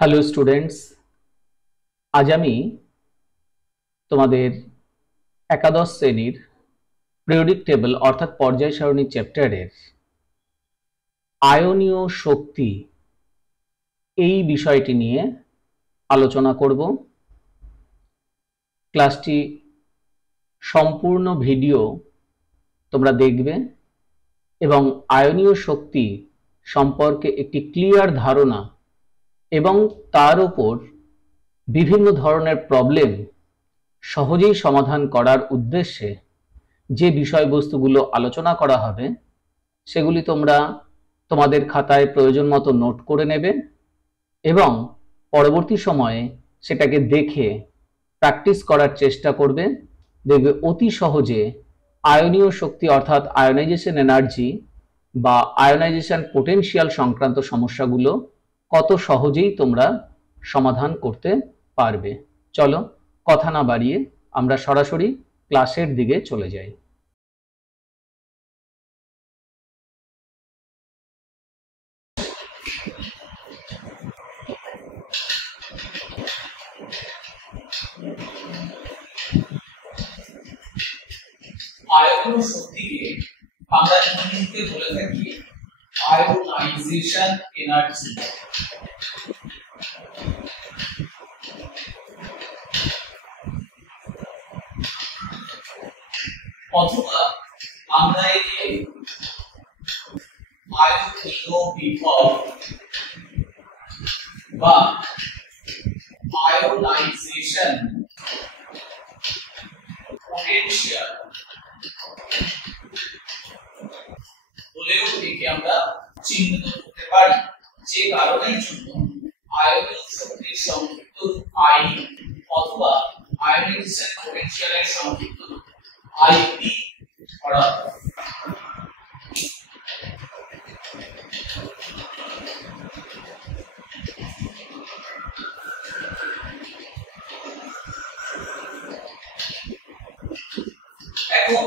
Hello students, আজ আমি তোমাদের একাদশ শ্রেণীর পিরিয়ডিক টেবল অর্থাৎ পর্যায় সারণী চ্যাপ্টারের আয়নীয় শক্তি এই বিষয়টি নিয়ে আলোচনা করব। ক্লাসটি সম্পূর্ণ ভিডিও তোমরা দেখবে এবং আয়নীয় শক্তি সম্পর্কে একটি ক্লিয়ার ধারণা এবং তার উপর বিভিন্ন ধরনের প্রবলেম সহজেই সমাধান করার উদ্দেশ্যে যে বিষয়বস্তুগুলো আলোচনা করা হবে সেগুলি তোমরা তোমাদের খাতায় প্রয়োজন মতো নোট করে নেবে এবং পরবর্তী সময়ে সেটাকে দেখে প্র্যাকটিস করার চেষ্টা করবে। দেখবে অতি সহজে আয়নীয় শক্তি অর্থাৎ আয়োনাইজেশন এনার্জি বা আয়োনাইজেশন পোটেনশিয়াল সংক্রান্ত সমস্যাগুলো কত সহজেই তোমরা সমাধান করতে পারবে। চলো কথা না বাড়িয়ে আমরা সরাসরি ক্লাসের দিকে চলে যাই। আয়নীয় শক্তিকে আমরা ইংরেজিতে বলে থাকি আয়োনাইজেশন এনার্জি। অথবা আমরা একে আয়নীয় বিভব বা আয়োনাইজেশন পোটেনশিয়াল বলেও একে আমরা চিহ্নিত করতে পারি, যে কারণের জন্য আয়নীয় শক্তির সংক্ষিপ্ত রূপ আই অথবা আয়োনাইজেশন পোটেনশিয়ালের সংক্ষিপ্ত রূপ আইপি করা হয়। এখন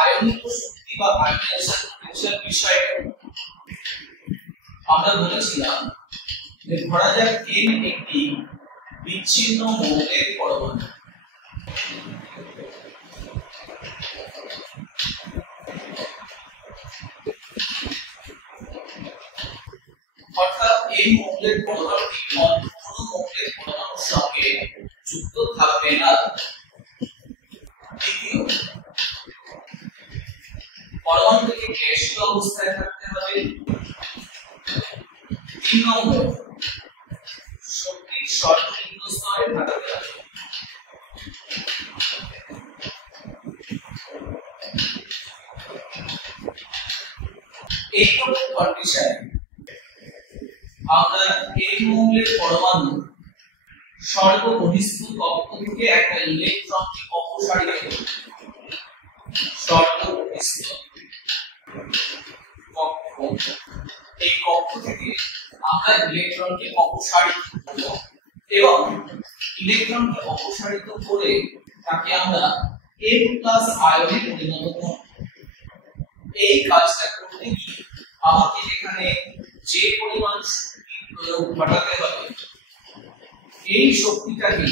আয়নীয় শক্তি বা আয়োনাইজেশন পোটেনশিয়াল বিষয়টা আমরা বলেছিলাম যে ধরা যাক n একটি বিচ্ছিন্ন মৌলের পরমাণু। অর্থাৎ এই মৌলের পরমাণুটি অন্য কোনো মৌলের পরমাণুর সঙ্গে যুক্ত থাকবে না। দ্বিতীয়, পরমাণুটিকে গ্যাসীয় অবস্থায় থাকতে হবে। 3 নম্বর, শক্তির সর্বনিম্ন স্তরে থাকতে হবে। এই রকম কন্ডিশনে আমরা এই মৌলের পরমাণু সর্ববহিস্থ কক্ষ থেকে একটা ইলেকট্রনকে অপসারিত করবে। সর্ববহিস্থ কক্ষ, এই কক্ষ থেকে আমরা ইলেকট্রনকে অপসারিত করব এবং ইলেকট্রনকে অপসারিত করে তাকে আমরা M+ আয়নে পরিণত করব। এই কাজটা করতে গিয়ে আমাকে এখানে যে পরিমাণ শক্তির প্রয়োগ ঘটাতে হবে এই শক্তিটাকে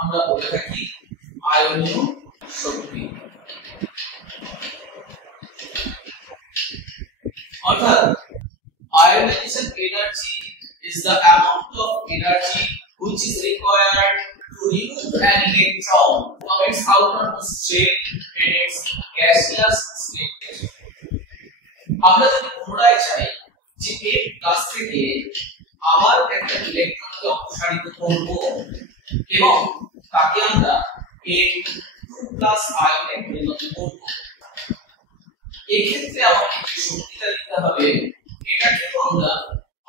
আমরা বলে থাকি আয়নীয় শক্তি। অর্থাৎ ionization energy is the amount of energy which is required to remove an electron from its outermost shell in its gaseous state. আমরা যদি পুনরায় চাই যে এর কাছ থেকে আবার একটা ইলেকট্রনকে অপসারিত করব এবং তাকে আমরা N2+ আয়নে পরিণত করব, এই ক্ষেত্রে আমাকে যে শক্তিটা দিতে হবে এটাকে আমরা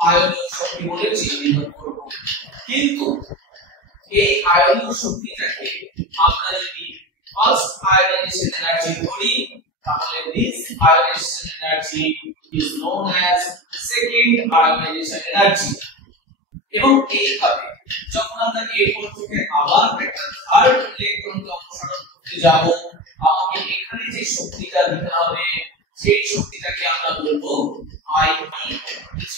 আয়নীয় শক্তি বলে চিহ্নিত করব। কিন্তু এই আয়নীয় শক্তিটাকে আমরা যদি ফার্স্ট আয়োনাইজেশন এনার্জি ধরি তাহলে this ionization energy is known as second ionization energy। এবং এইভাবে যখন আমরা এই কোণ থেকে আবার একটা থার্ড ইলেকট্রনকে অপসারণ করতে যাব আমাকে এখানে যে শক্তিটা দিতে হবে সেই শক্তিটাকে আমরা বলবো IP3।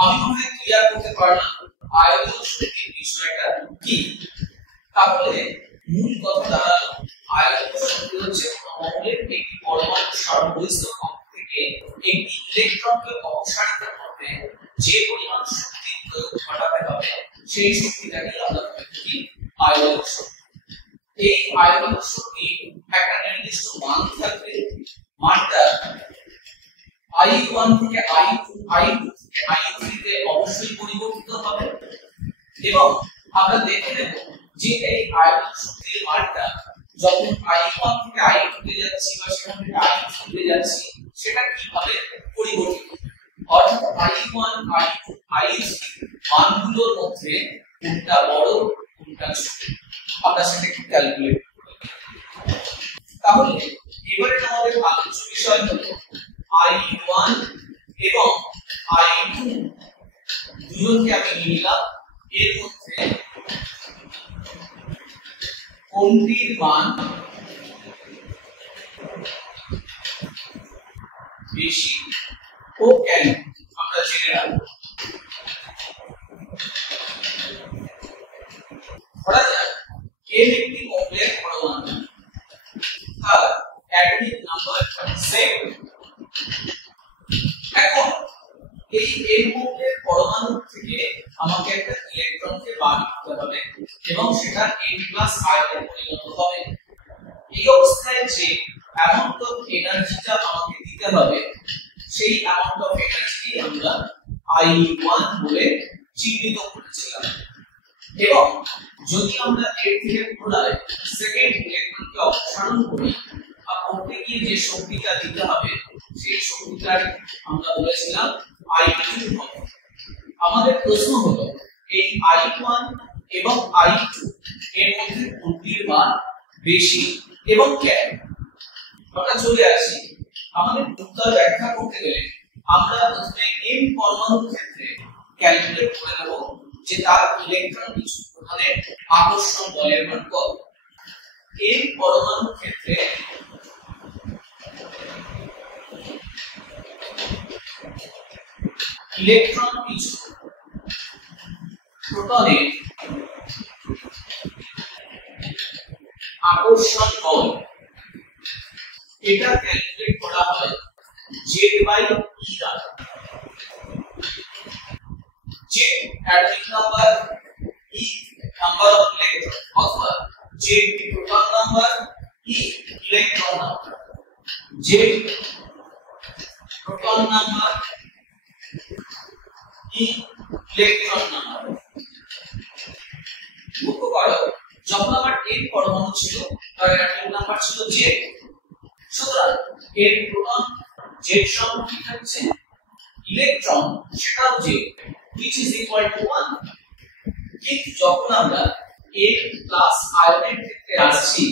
আমি মনে ক্লিয়ার করতে পারলাম আয়নীয় শক্তির বিষয়টা কি। তাহলে মূল কথা দাঁড়ালো আয়নীয় শক্তি হচ্ছে মৌলের একটি পরমাণুর সর্ববহিস্থ কক্ষ থেকে একটি ইলেকট্রনকে অপসারিত করতে যে পরিমাণ শক্তি প্রয়োগ ঘটাতে হবে সেই শক্তিটাকে আমরা বলি আয়নীয় শক্তি। এই আয়নীয় শক্তি একটা নির্দিষ্ট মান থাকবে, মানটা I1 থেকে I2 থেকে I3 তে অবশ্যই পরিবর্তিত হবে এবং আমরা দেখে নেব যে এই আয়নীয় শক্তির মানটা যখন I1 থেকে I2 তে যাচ্ছি বা সেখান থেকে I3 তে যাচ্ছি সেটা কিভাবে পরিবর্তিত হবে, অর্থাৎ I1 I2 I3 মানগুলোর মধ্যে কোনটা বড় কোনটা ছোট আমরা সেটাকে ক্যালকুলেট করব। তাহলে এবারে আমাদের আলোচ্য বিষয় হলো I1 এবং I2 দুজনকে আমি নিলাম, এর মধ্যে কোনটির মান বেশি ও কেন আমরা জেনে রাখবো। ধরা যাক এর একটি মৌলের পরমাণু, তার অ্যাটমিক নাম্বার 7। এখন এই n মৌলের পরমাণু থেকে আমাকে একটা ইলেকট্রনকে বার করতে হবে এবং সেটা n প্লাস আয়নে পরিণত হবে। এই অবস্থায় যে অ্যামাউন্ট অফ এনার্জিটা আমাকে দিতে হবে সেই অ্যামাউন্ট অফ এনার্জি আমরা I1 বলে চিহ্নিত করেছিলাম এবং যদি আমরা এর থেকে পুনরায় সেকেন্ড ইলেকট্রনকে অপসারণ করি বা করতে গিয়ে যে শক্তিটা দিতে হবে সেই শক্তিটা আমরা বলেছিলাম I2 হবে। আমাদের প্রশ্ন হলো এই I1 এবং I2 এর মধ্যে কোনটির মান বেশি এবং কেন। আমরা চলে আসি আমাদের উত্তর ব্যাখ্যা করতে গেলে আমরা প্রথমে m পরমাণুর ক্ষেত্রে ক্যালকুলেট করে নেব যে তার ইলেকট্রন কিছু প্রধানের আকর্ষণ বলের মান কত। m পরমাণুর ক্ষেত্রে ইলেকট্রন কিছু প্রোটনের আকর্ষণ বল, এটা ক্যালকুলেট করা হয় Z/E দ্বারা। Z atomic number, E number of electron, অথবা Z proton number, E electron number. Z proton number, E electron number. লক্ষ্য করো যখন আমার n পরমাণু ছিল তার অ্যাটমিক নাম্বার ছিল Z, সুতরাং n প্রোটন Z সমান কি থাকছে, ইলেকট্রন সেটাও Z, which is equal to 1। কিন্তু যখন আমরা n প্লাস আয়নের ক্ষেত্রে আসছি,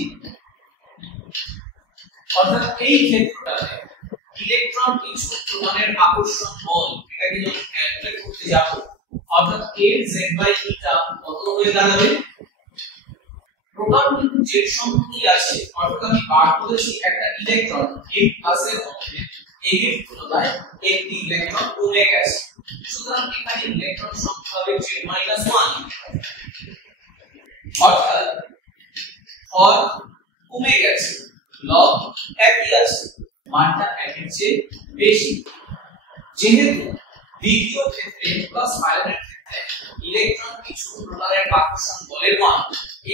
অর্থাৎ এই ক্ষেত্রটাতে ইলেকট্রন কিছু প্রোটনের আকর্ষণ বল এটাকে যখন ক্যালকুলেট করতে যাব, অর্থাৎ Z/E টা কত হয়ে দাঁড়াবে। প্রোটন কিন্তু Z সম্পর্কে আছে, অর্থাৎ আমি বার করেছি একটা ইলেকট্রন n প্লাস এর মধ্যে n এর তুলনায় একটি ইলেকট্রন কমে গেছে, সুতরাং এখানে ইলেকট্রন সংখ্যা হবে Z-1, অর্থাৎ ভর কমে গেছে, লব একই আছে, মানটা একের চেয়ে বেশি। যেহেতু দ্বিতীয় ক্ষেত্রে প্লাস আয়নের ক্ষেত্রে ইলেকট্রন কিছু প্রোটনের আকর্ষণ বলের মান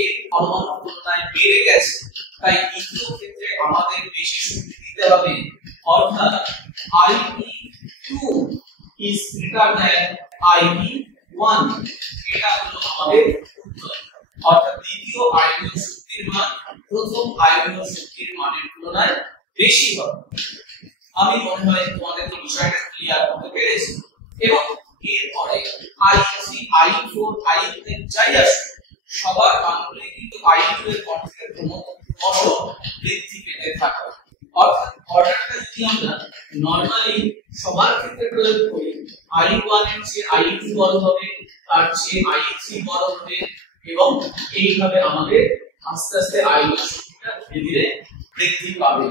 এর পরমাণুর তুলনায় বেড়ে গেছে, তাই দ্বিতীয় ক্ষেত্রে আমাদের বেশি শক্তি দিতে হবে, অর্থাৎ I2 is greater than I1। এটা হলো আমাদের উত্তর, অর্থাৎ দ্বিতীয় আয়নীয় শক্তির মান প্রথম আয়নীয় শক্তির মানের তুলনায় বেশি হবে। আমি মনে হয় তোমাদের এই বিষয়টা ক্লিয়ার করতে পেরেছি এবং এরপরে I3 I4 I2 যাই আসে সবার মানগুলো কিন্তু I2 এর পর থেকে ক্রমশ বৃদ্ধি পেতে থাকে, অর্থাৎ অর্ডারটা যদি আমরা নরমালি সবার ক্ষেত্রে প্রয়োগ করি I1 এর চেয়ে I2 বড় হবে, তার চেয়ে I3 বড় হবে এবং এইভাবে আমাদের আস্তে আস্তে আয়নীয় শক্তিটা ধীরে ধীরে বৃদ্ধি পাবে।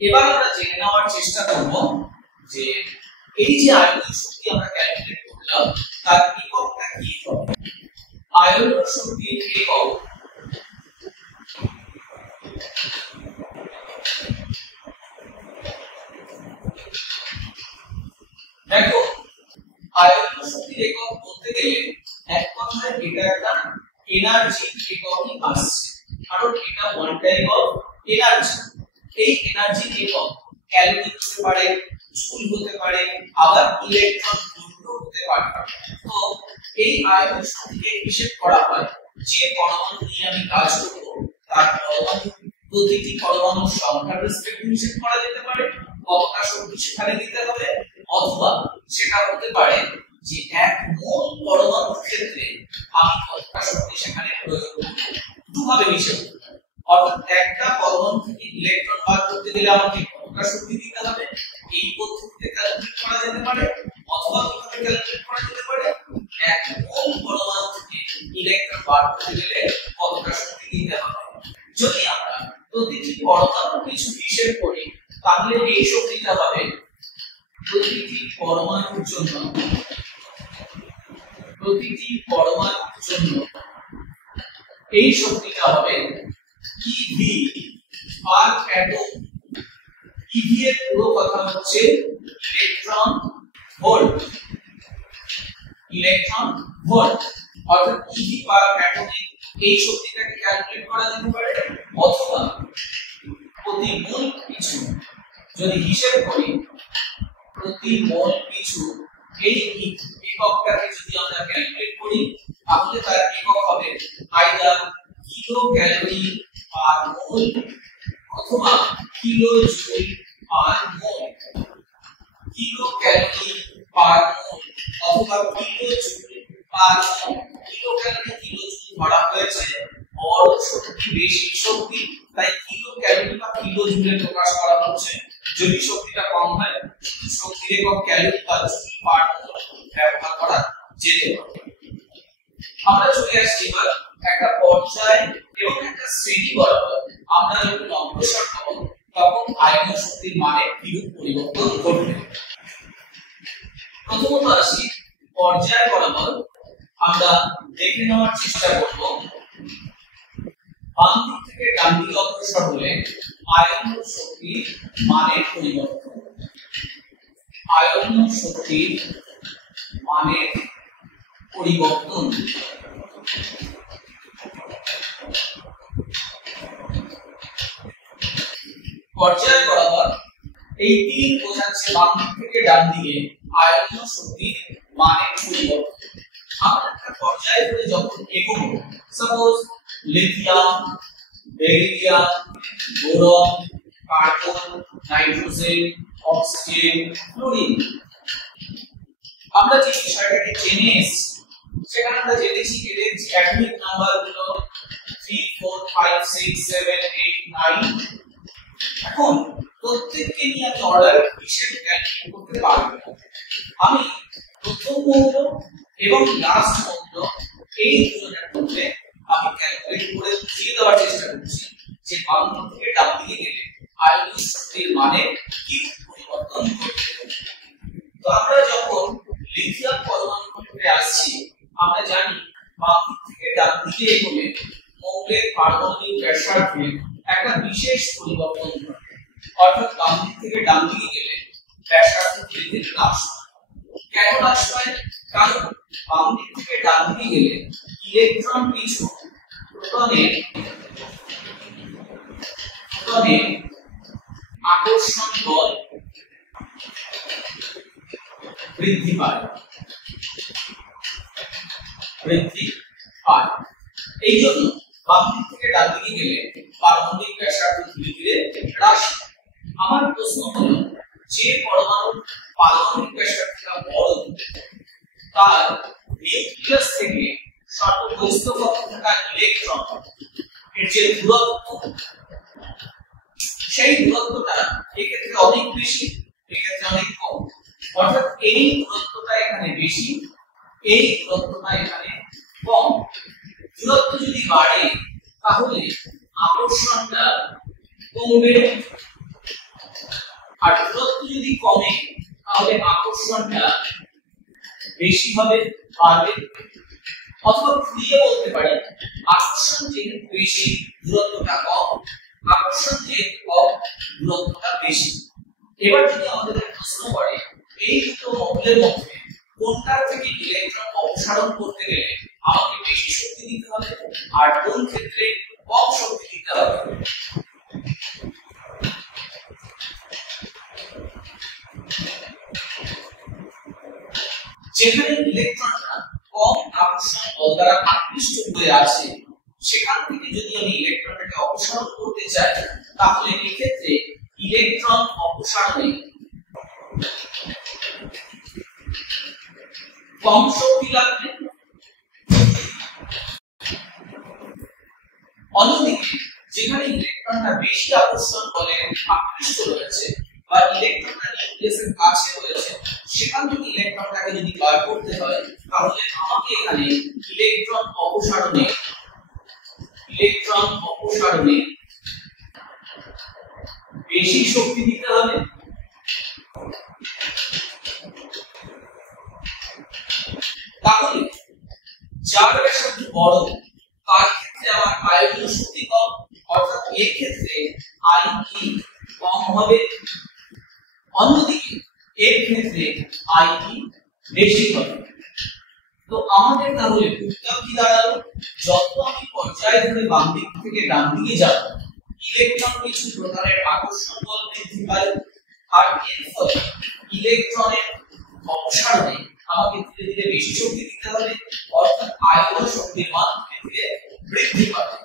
এবার আমরা জেনে নেওয়ার চেষ্টা করব যে এই যে আয়নীয় শক্তি আমরা ক্যালকুলেট করলাম তার এককটা কি হবে? আয়নীয় শক্তির একক দেখো, আয়নীয় শক্তির একক বলতে গেলে এক কথায় এটা একটা এনার্জি এককই আসছে, কারণ এটা ওয়ান টাইপ অফ এনার্জি। এই এনার্জি একক ক্যালোরি হতে পারে, জুল হতে পারে, আবার ইলেকট্রন ভোল্ট হতে পারে। তো এই আয়নীয় শক্তিকে হিসেব করা হয় যে পরমাণু নিয়ে আমি কাজ করব তার পরমাণু প্রতিটি পরমাণুর সংখ্যার রেসপেক্টে হিসেব করা যেতে পারে, কতটা শক্তি সেখানে দিতে হবে, অথবা সেটা হতে পারে যে এক মোল পরমাণুর ক্ষেত্রে আমি কতটা শক্তি সেখানে প্রয়োগ করব। দুভাবে হিসেব করতে হবে, অর্থাৎ একটা পরমাণু থেকে ইলেকট্রন বার করতে গেলে আমাকে কতটা শক্তি দিতে হবে এই পদ্ধতিতে ক্যালকুলেট করা যেতে পারে, অথবা কিভাবে ক্যালকুলেট করা যেতে পারে এক মোল পরমাণু থেকে ইলেকট্রন বার করতে গেলে কতটা শক্তি দিতে হবে। যদি আমরা প্রতিটি পরমাণু কিছু হিসেব করি তাহলে এই শক্তিটা হবে প্রতিটি পরমাণুর জন্য এই শক্তিটা হবে EV পার অ্যাটম। EV এর পুরো কথা হচ্ছে ইলেকট্রন ভোল্ট, অর্থাৎ EV পার অ্যাটমে এই শক্তিটাকে ক্যালকুলেট করা যেতে পারে, অথবা প্রতি মোল পিছু যদি হিসেব করি প্রতি মোল পিছু এই এককটাকে যদি আমরা ক্যালকুলেট করি তাহলে তার একক হবে আইদার কিলো ক্যালোরি পার মোল অথবা কিলো জুল পার মোল। কিলো ক্যালোরি পার মোল অথবা কিলো জুল পার মোল। কিলো ক্যালোরি কিলো জুল ধরা হয়েছে বড় শক্তি বেশি শক্তি, তাই কিলো ক্যালোরি বা কিলো জুলে প্রকাশ করা হচ্ছে। যদি শক্তিটা কম হয় শক্তির একক ক্যালোরি বা জুল পার মোল ব্যবহার করা যেতে পারে। আমরা চলে আসছি এবার একটা পর্যায় এবং একটা শ্রেণী বরাবর আমরা যখন অগ্রসর হব তখন আয়নীয় শক্তির মানে কিরূপ পরিবর্তন ঘটবে। প্রথমত আসি পর্যায় বরাবর, আমরা দেখে নেওয়ার চেষ্টা করব বাম দিক থেকে ডান দিকে অগ্রসর হলে আয়নীয় শক্তির মানের পরিবর্তন। আয়নীয় শক্তির মানের পরিবর্তন পর্যায় বরাবর এই তিন বোঝাচ্ছে বাম দিক থেকে ডান দিকে আয়নীয় শক্তির মানের পরিবর্তন। আমরা একটা পর্যায় ধরে যখন এগোবো, suppose lithium, beryllium, boron, carbon, nitrogen, oxygen, fluorine, আমরা যে বিষয়টাকে জেনে এসেছি সেখানে আমরা জেনেছি এদের যে অ্যাটমিক নাম্বার গুলো 3 4 5 6 7 8 9। এখন প্রত্যেককে নিয়ে আমি অর্ডার হিসেবে ক্যালকুলেট করতে পারবো। আমি প্রথম মৌল এবং লাস্ট মৌল এই দুজনের মধ্যে আমি ক্যালকুলেট করে বুঝিয়ে দেওয়ার চেষ্টা করছি যে বাম দিক থেকে ডান দিকে গেলে আয়নীয় শক্তির মানে কি পরিবর্তন ঘটবে। তো আমরা যখন লিথিয়াম পরমাণু ক্ষেত্রে আসছি আমরা জানি বাম দিক থেকে ডান দিকে এগোলে মৌলের পারমাণবিক ব্যাসার্ধে একটা বিশেষ পরিবর্তন ঘটে, অর্থাৎ বাম দিক থেকে ডান দিকে গেলে ব্যাসার্ধ বৃদ্ধির হ্রাস হয়। কেন হ্রাস হয়? কারণ বাম দিক থেকে ডান দিকে গেলে ইলেকট্রন পিছু প্রোটনের আকর্ষণ বল বৃদ্ধি পায়। এই জন্য বাম দিক থেকে ডান দিকে গেলে পারমাণবিক ব্যাসার্ধ ধীরে ধীরে হ্রাস পায়। আমার প্রশ্ন হলো যে পরমাণুর পারমাণবিক ব্যাসার্ধটা বড় তার নিউক্লিয়াস থেকে সর্ববহিস্থ কক্ষে থাকা ইলেকট্রন এর যে দূরত্ব সেই দূরত্বটা এক্ষেত্রে অনেক বেশি, এক্ষেত্রে অনেক কম। অর্থাৎ এই দূরত্বটা এখানে বেশি, এই দূরত্বটা এখানে কম। দূরত্ব যদি বাড়ে তাহলে আকর্ষণটা কমবে, আর দূরত্ব যদি কমে তাহলে আকর্ষণটা বেশি হবে, বাড়বে। অথবা ঘুরিয়ে বলতে পারি আকর্ষণ যেহেতু বেশি দূরত্বটা কম, আকর্ষণ যেহেতু কম দূরত্বটা বেশি। এবার যদি আমাদের প্রশ্ন করে এই দুটো মৌলের মধ্যে কোনটার থেকে ইলেকট্রন অপসারণ করতে গেলে আমাকে বেশি শক্তি দিতে হবে আর কোন ক্ষেত্রে কম শক্তি দিতে হবে, যেখানে ইলেকট্রনটা কম আকর্ষণ বল দ্বারা আকৃষ্ট হয়ে আছে সেখান থেকে যদি আমি ইলেকট্রনটাকে অপসারণ করতে চাই তাহলে এই ক্ষেত্রে ইলেকট্রন অপসারণে কম শক্তি লাগবে। অন্যদিকে যেখানে ইলেকট্রনটা বেশি আকর্ষণ বলে আকৃষ্ট রয়েছে বা ইলেকট্রনটা নিউক্লিয়াসের কাছে রয়েছে সেখান থেকে ইলেকট্রনটাকে যদি বার করতে হয় তাহলে আমাকে এখানে ইলেকট্রন অপসারণে বেশি শক্তি দিতে হবে। তাহলে যার ব্যাসার্ধ বড় তার ক্ষেত্রে আমার আয়তন শক্তি কম, অর্থাৎ এই ক্ষেত্রে আই ই কম হবে। অন্যদিকে এর ক্ষেত্রে আই ই বেশি হবে। তো আমাদের তাহলে উত্তর কি দাঁড়ালো, যত আমি পর্যায় ধরে বাম দিক থেকে ডান দিকে যাব ইলেকট্রন কিছু প্রকারের আকর্ষণ বল বৃদ্ধি পায় আর এর ফলে ইলেকট্রনের অপসারণে আমাকে ধীরে ধীরে বেশি শক্তি দিতে হবে, অর্থাৎ আয়তন শক্তির মান ধীরে ধীরে বৃদ্ধি পাবে।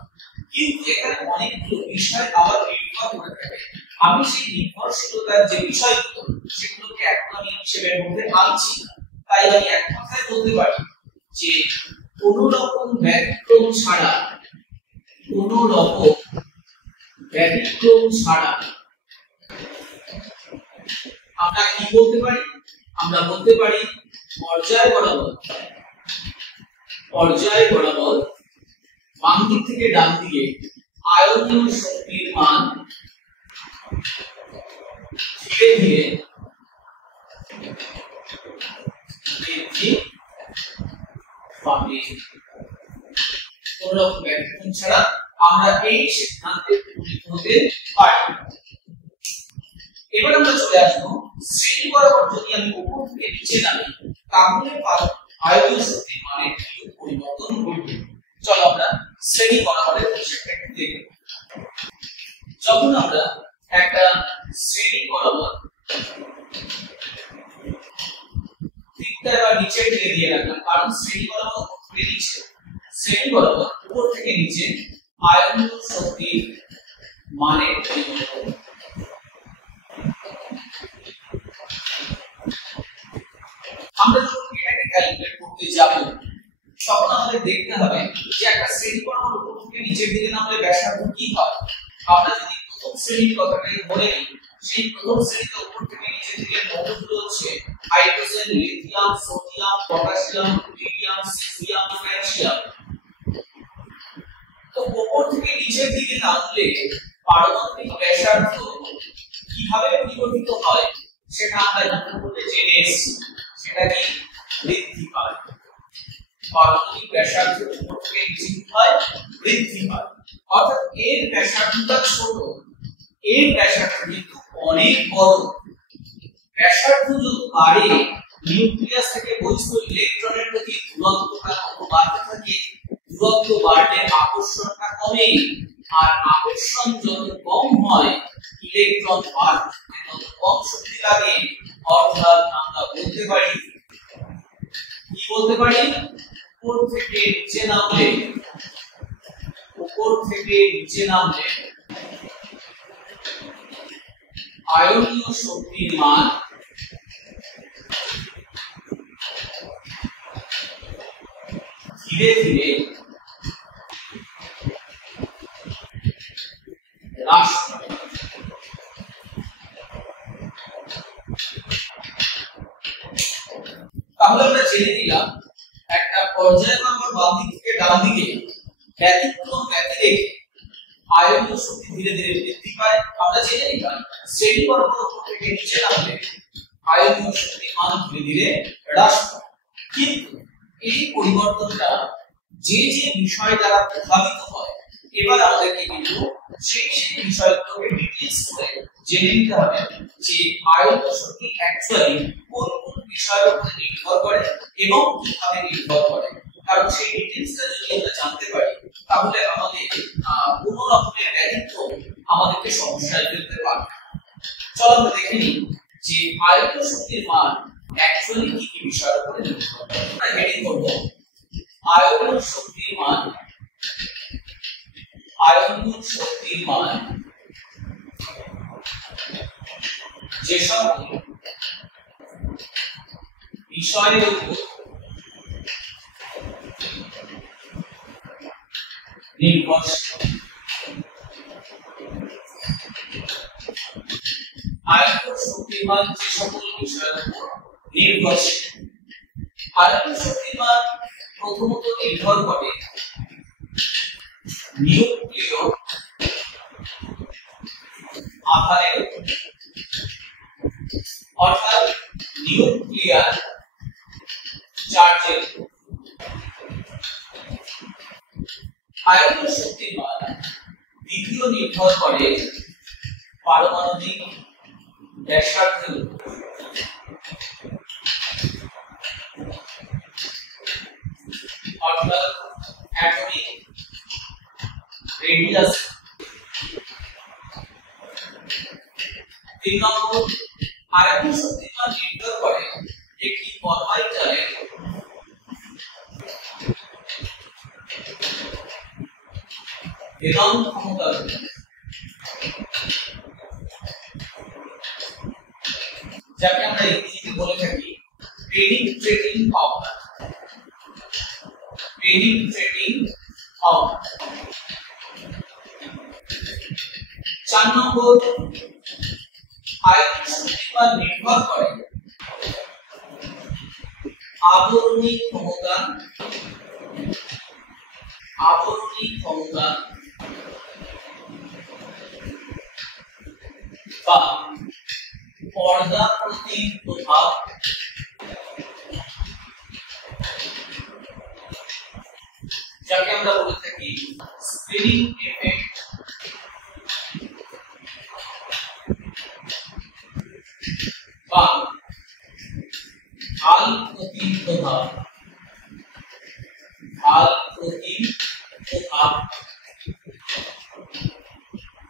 কিন্তু এখানে অনেকগুলো বিষয় আবার নির্ভর করে থাকে। আমি সেই নির্ভরশীলতার যে বিষয়গুলো সেগুলোকে এখন আমি হিসেবের মধ্যে আনছি না, তাই আমি এক কথায় বলতে পারি যে কোন রকম ব্যতিক্রম ছাড়া আমরা কি বলতে পারি, আমরা বলতে পারি পর্যায় বরাবর বাম দিক থেকে ডান দিকে আয়তনীয় শক্তির মান ধীরে ধীরে বৃদ্ধি পাবে। কোন রকম ব্যতিক্রম ছাড়া আমরা এই সিদ্ধান্তে উপনীত হতে পারি। এবার আমরা চলে আসবো শ্রেণী বরাবর যদি আমি উপর থেকে নিচে নামি তাহলে আয়তনীয় শক্তির মানের কি পরিবর্তন ঘটবে। চলো আমরা শ্রেণী বরাবরের বিষয়টা একটু দেখি। যখন আমরা একটা শ্রেণী বরাবর দিকটা এবার নিচের দিকে দিয়ে রাখলাম, কারণ শ্রেণী বরাবর উপর থেকে নিচে, শ্রেণী বরাবর উপর থেকে নিচে আয়তনীয় শক্তির মানের পরিবর্তন। আমরা যখন এটাকে ক্যালকুলেট করতে যাব তখন আমাদের দেখতে হবে যে একটা শ্রেণী বরাবর উপর থেকে নিচের দিকে নামলে ব্যাসার্ধ কি হয়। আমরা যদি প্রথম শ্রেণীর কথাটাই ধরে নিই, সেই প্রথম শ্রেণীতে উপর থেকে নিচের দিকে মৌলগুলো হচ্ছে hydrogen, lithium, sodium, potassium, lithium, caesium, calcium. তো উপর থেকে নিচের দিকে নামলে পারমাণবিক ব্যাসার্ধ কিভাবে পরিবর্তিত হয় সেটা আমরা ইতিমধ্যে জেনে এসেছি, সেটা কি বৃদ্ধি পায়। পারমাণবিক ব্যাসার্ধ উপর থেকে নিচে হয় বৃদ্ধি পায়, অর্থাৎ এর ব্যাসার্ধটা ছোট, এর ব্যাসার্ধ কিন্তু অনেক বড়। ব্যাসার্ধ যত বাড়ে নিউক্লিয়াস থেকে বহিস্থ ইলেকট্রনের প্রতি দূরত্বটা তত বাড়তে থাকে, দূরত্ব বাড়লে আকর্ষণটা কমে, আর আকর্ষণ যত কম হয় ইলেকট্রন বাড়তে তত কম শক্তি লাগে। অর্থাৎ আমরা বলতে পারি, কি বলতে পারি, উপর থেকে নিচে নামলে আয়নীয় শক্তির মান ধীরে ধীরে হ্রাস পায়। তাহলে আমরা জেনে নিলাম একটা পর্যায় বরাবর বাম দিক থেকে ডান দিকে ব্যতিক্রম ব্যতি রেখে আয়নীয় শক্তি ধীরে ধীরে বৃদ্ধি পায়। আমরা জেনে নিলাম শ্রেণী বরাবর উপর থেকে নিচে নামলে আয়নীয় শক্তির মান ধীরে ধীরে হ্রাস পায়। কিন্তু এই পরিবর্তনটা যে যে বিষয় দ্বারা প্রভাবিত হয়, এবার আমাদেরকে কিন্তু সেই বিষয়গুলোকে ডিটেইলস করে জেনে নিতে হবে যে আয়নীয় শক্তি অ্যাকচুয়ালি কোন কোন বিষয়ের উপর নির্ভর করে এবং কিভাবে নির্ভর করে। কারণ সেই ডিটেইলসটা যদি আমরা জানতে পারি তাহলে আমাদের কোনো রকমের ব্যতীত আমাদেরকে সমস্যায় ফেলতে পারবে। চলো আমরা দেখে নিই যে আয়নীয় শক্তির মান অ্যাকচুয়ালি কি কি বিষয়ের উপর নির্ভর করে। আমরা হেডিং করব আয়নীয় শক্তির মান। আয়নীয় শক্তির মান যেসব বিষয়ের উপর নির্ভরশীল। আয়নীয় শক্তির মান যে সকল বিষয়ের উপর নির্ভরশীল। আয়নীয় শক্তির মান প্রথমত নির্ভর করে নিউক্লিয় আধারের উপর, অর্থাৎ নিউক্লিয়ার চার্জের উপর। আয়নীয় শক্তির মান দ্বিতীয় নির্ভর করে পারমাণবিক ব্যাসার্ধের উপর, অর্থাৎ অ্যাটমিক রেডিয়াস। তিন নম্বর, আয়নীয় শক্তির মান নির্ভর করে একটি অরবিটালের বেলন ক্ষমতার উপর, যাকে আমরা ইংরেজিতে বলে থাকি পেনিট্রেটিং পাওয়ার। পেনিট্রেটিং পাওয়ার। 4 নম্বর, আয়নীয় শক্তির মান নির্ভর করে আবরণী ক্ষমতা। আবরণী ক্ষমতা বা পর্দা প্রতি প্রভাব, যাকে আমরা বলে থাকি স্ক্রিনিং এফেক্ট বা ঢাল প্রতি প্রভাব। ঢাল প্রতি প্রভাব,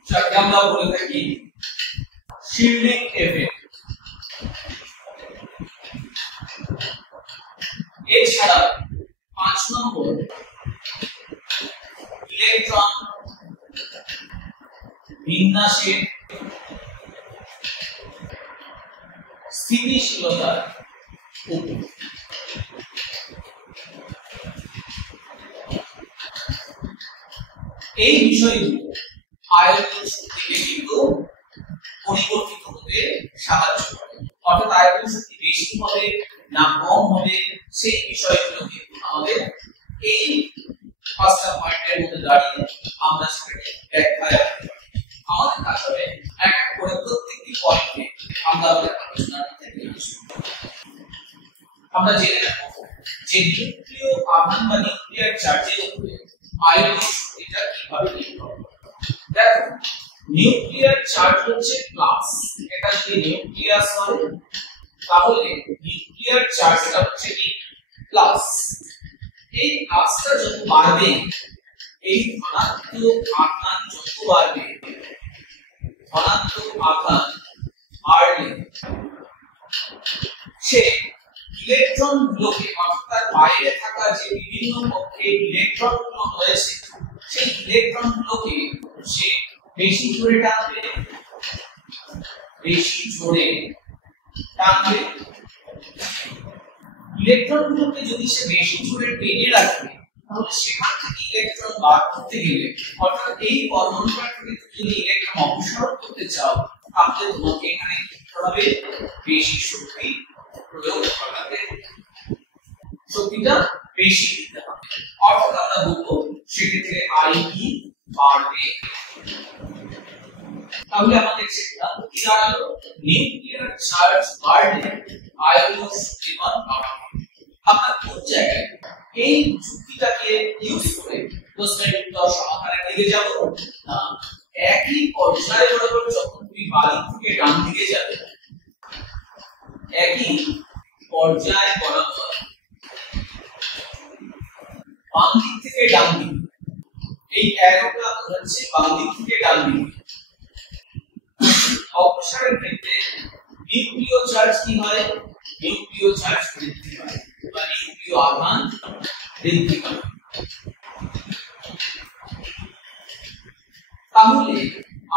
যাকে আমরা বলে থাকি শিল্ডিং এফেক্ট। এছাড়া 5 নম্বর, ইলেকট্রন বিন্যাসের স্থিতিশীলতার উপর। এই বিষয়গুলো আয়নীয় শক্তিকে কিন্তু পরিবর্তিত হতে সাহায্য করে। অর্থাৎ আয়নীয় শক্তি বেশি হবে না কম হবে সেই বিষয়গুলো কিন্তু আমাদের এই 5টা পয়েন্টের মধ্যে দাঁড়িয়ে আমরা সেটাকে ব্যাখ্যা করতে পারি। আমাদের কাজ হবে এক এক করে প্রত্যেকটি পয়েন্টে আমরা আমাদের আলোচনাতে নিয়ে আসব। আমরা জেনে নেব যে নিউক্লিয় আধান বা নিউক্লিয়ার চার্জের উপরে আয়নীয় শক্তিটা কিভাবে নির্ভর করে। দেখো, নিউক্লিয়ার চার্জ হচ্ছে প্লাস। এটা যদি নিউক্লিয়াস হয় তাহলে নিউক্লিয়ার চার্জটা হচ্ছে কি প্লাস। এই প্লাসটা যত বাড়বে, এই ধনাত্মক আধান যত বাড়বে, ধনাত্মক আধান বাড়লে সে ইলেকট্রন গুলোকে, অর্থাৎ বাইরে থাকা যে বিভিন্ন কক্ষে ইলেকট্রন গুলো রয়েছে সেই ইলেকট্রন গুলোকে সে বেশি জোরে টানবে। বেশি জোরে টানবে। ইলেকট্রন গুলোকে যদি সে বেশি জোরে টেনে রাখবে তাহলে সেখান থেকে ইলেকট্রন বার করতে গেলে, অর্থাৎ এই পরমাণুটা থেকে যদি ইলেকট্রন অপসারণ করতে চাও তাহলে তোমাকে এখানে কি করতে হবে? বেশি শক্তি প্রয়োগ করাতে, শক্তিটা বেশি দিতে হবে। অর্থাৎ আমরা বলবো সেক্ষেত্রে আইই বাড়বে। তাহলে আমাদের সেটা কি দাঁড়ালো? নিউক্লিয়ার নিউক্লিয়ার চার্জ বাড়লে আয়নীয় শক্তির মান বাড়বে। আমরা কোন জায়গায় এই যুক্তিটাকে ইউজ করে প্রশ্নের উত্তর সমাধানের দিকে যাব না, একই পর্যায়ে বরাবর যখন তুমি বাদিক থেকে ডান দিকে যাবে, একই পর্যায়ে বরাবর বাম দিক থেকে ডান দিকে, এই অ্যারোটা হচ্ছে বাম দিক থেকে ডান দিকে, অপসারণের ক্ষেত্রে নিউক্লিয় চার্জ কি হয়? নিউক্লিয় চার্জ বৃদ্ধি পায় বা নিউক্লিয় আধান বৃদ্ধি পায়। তাহলে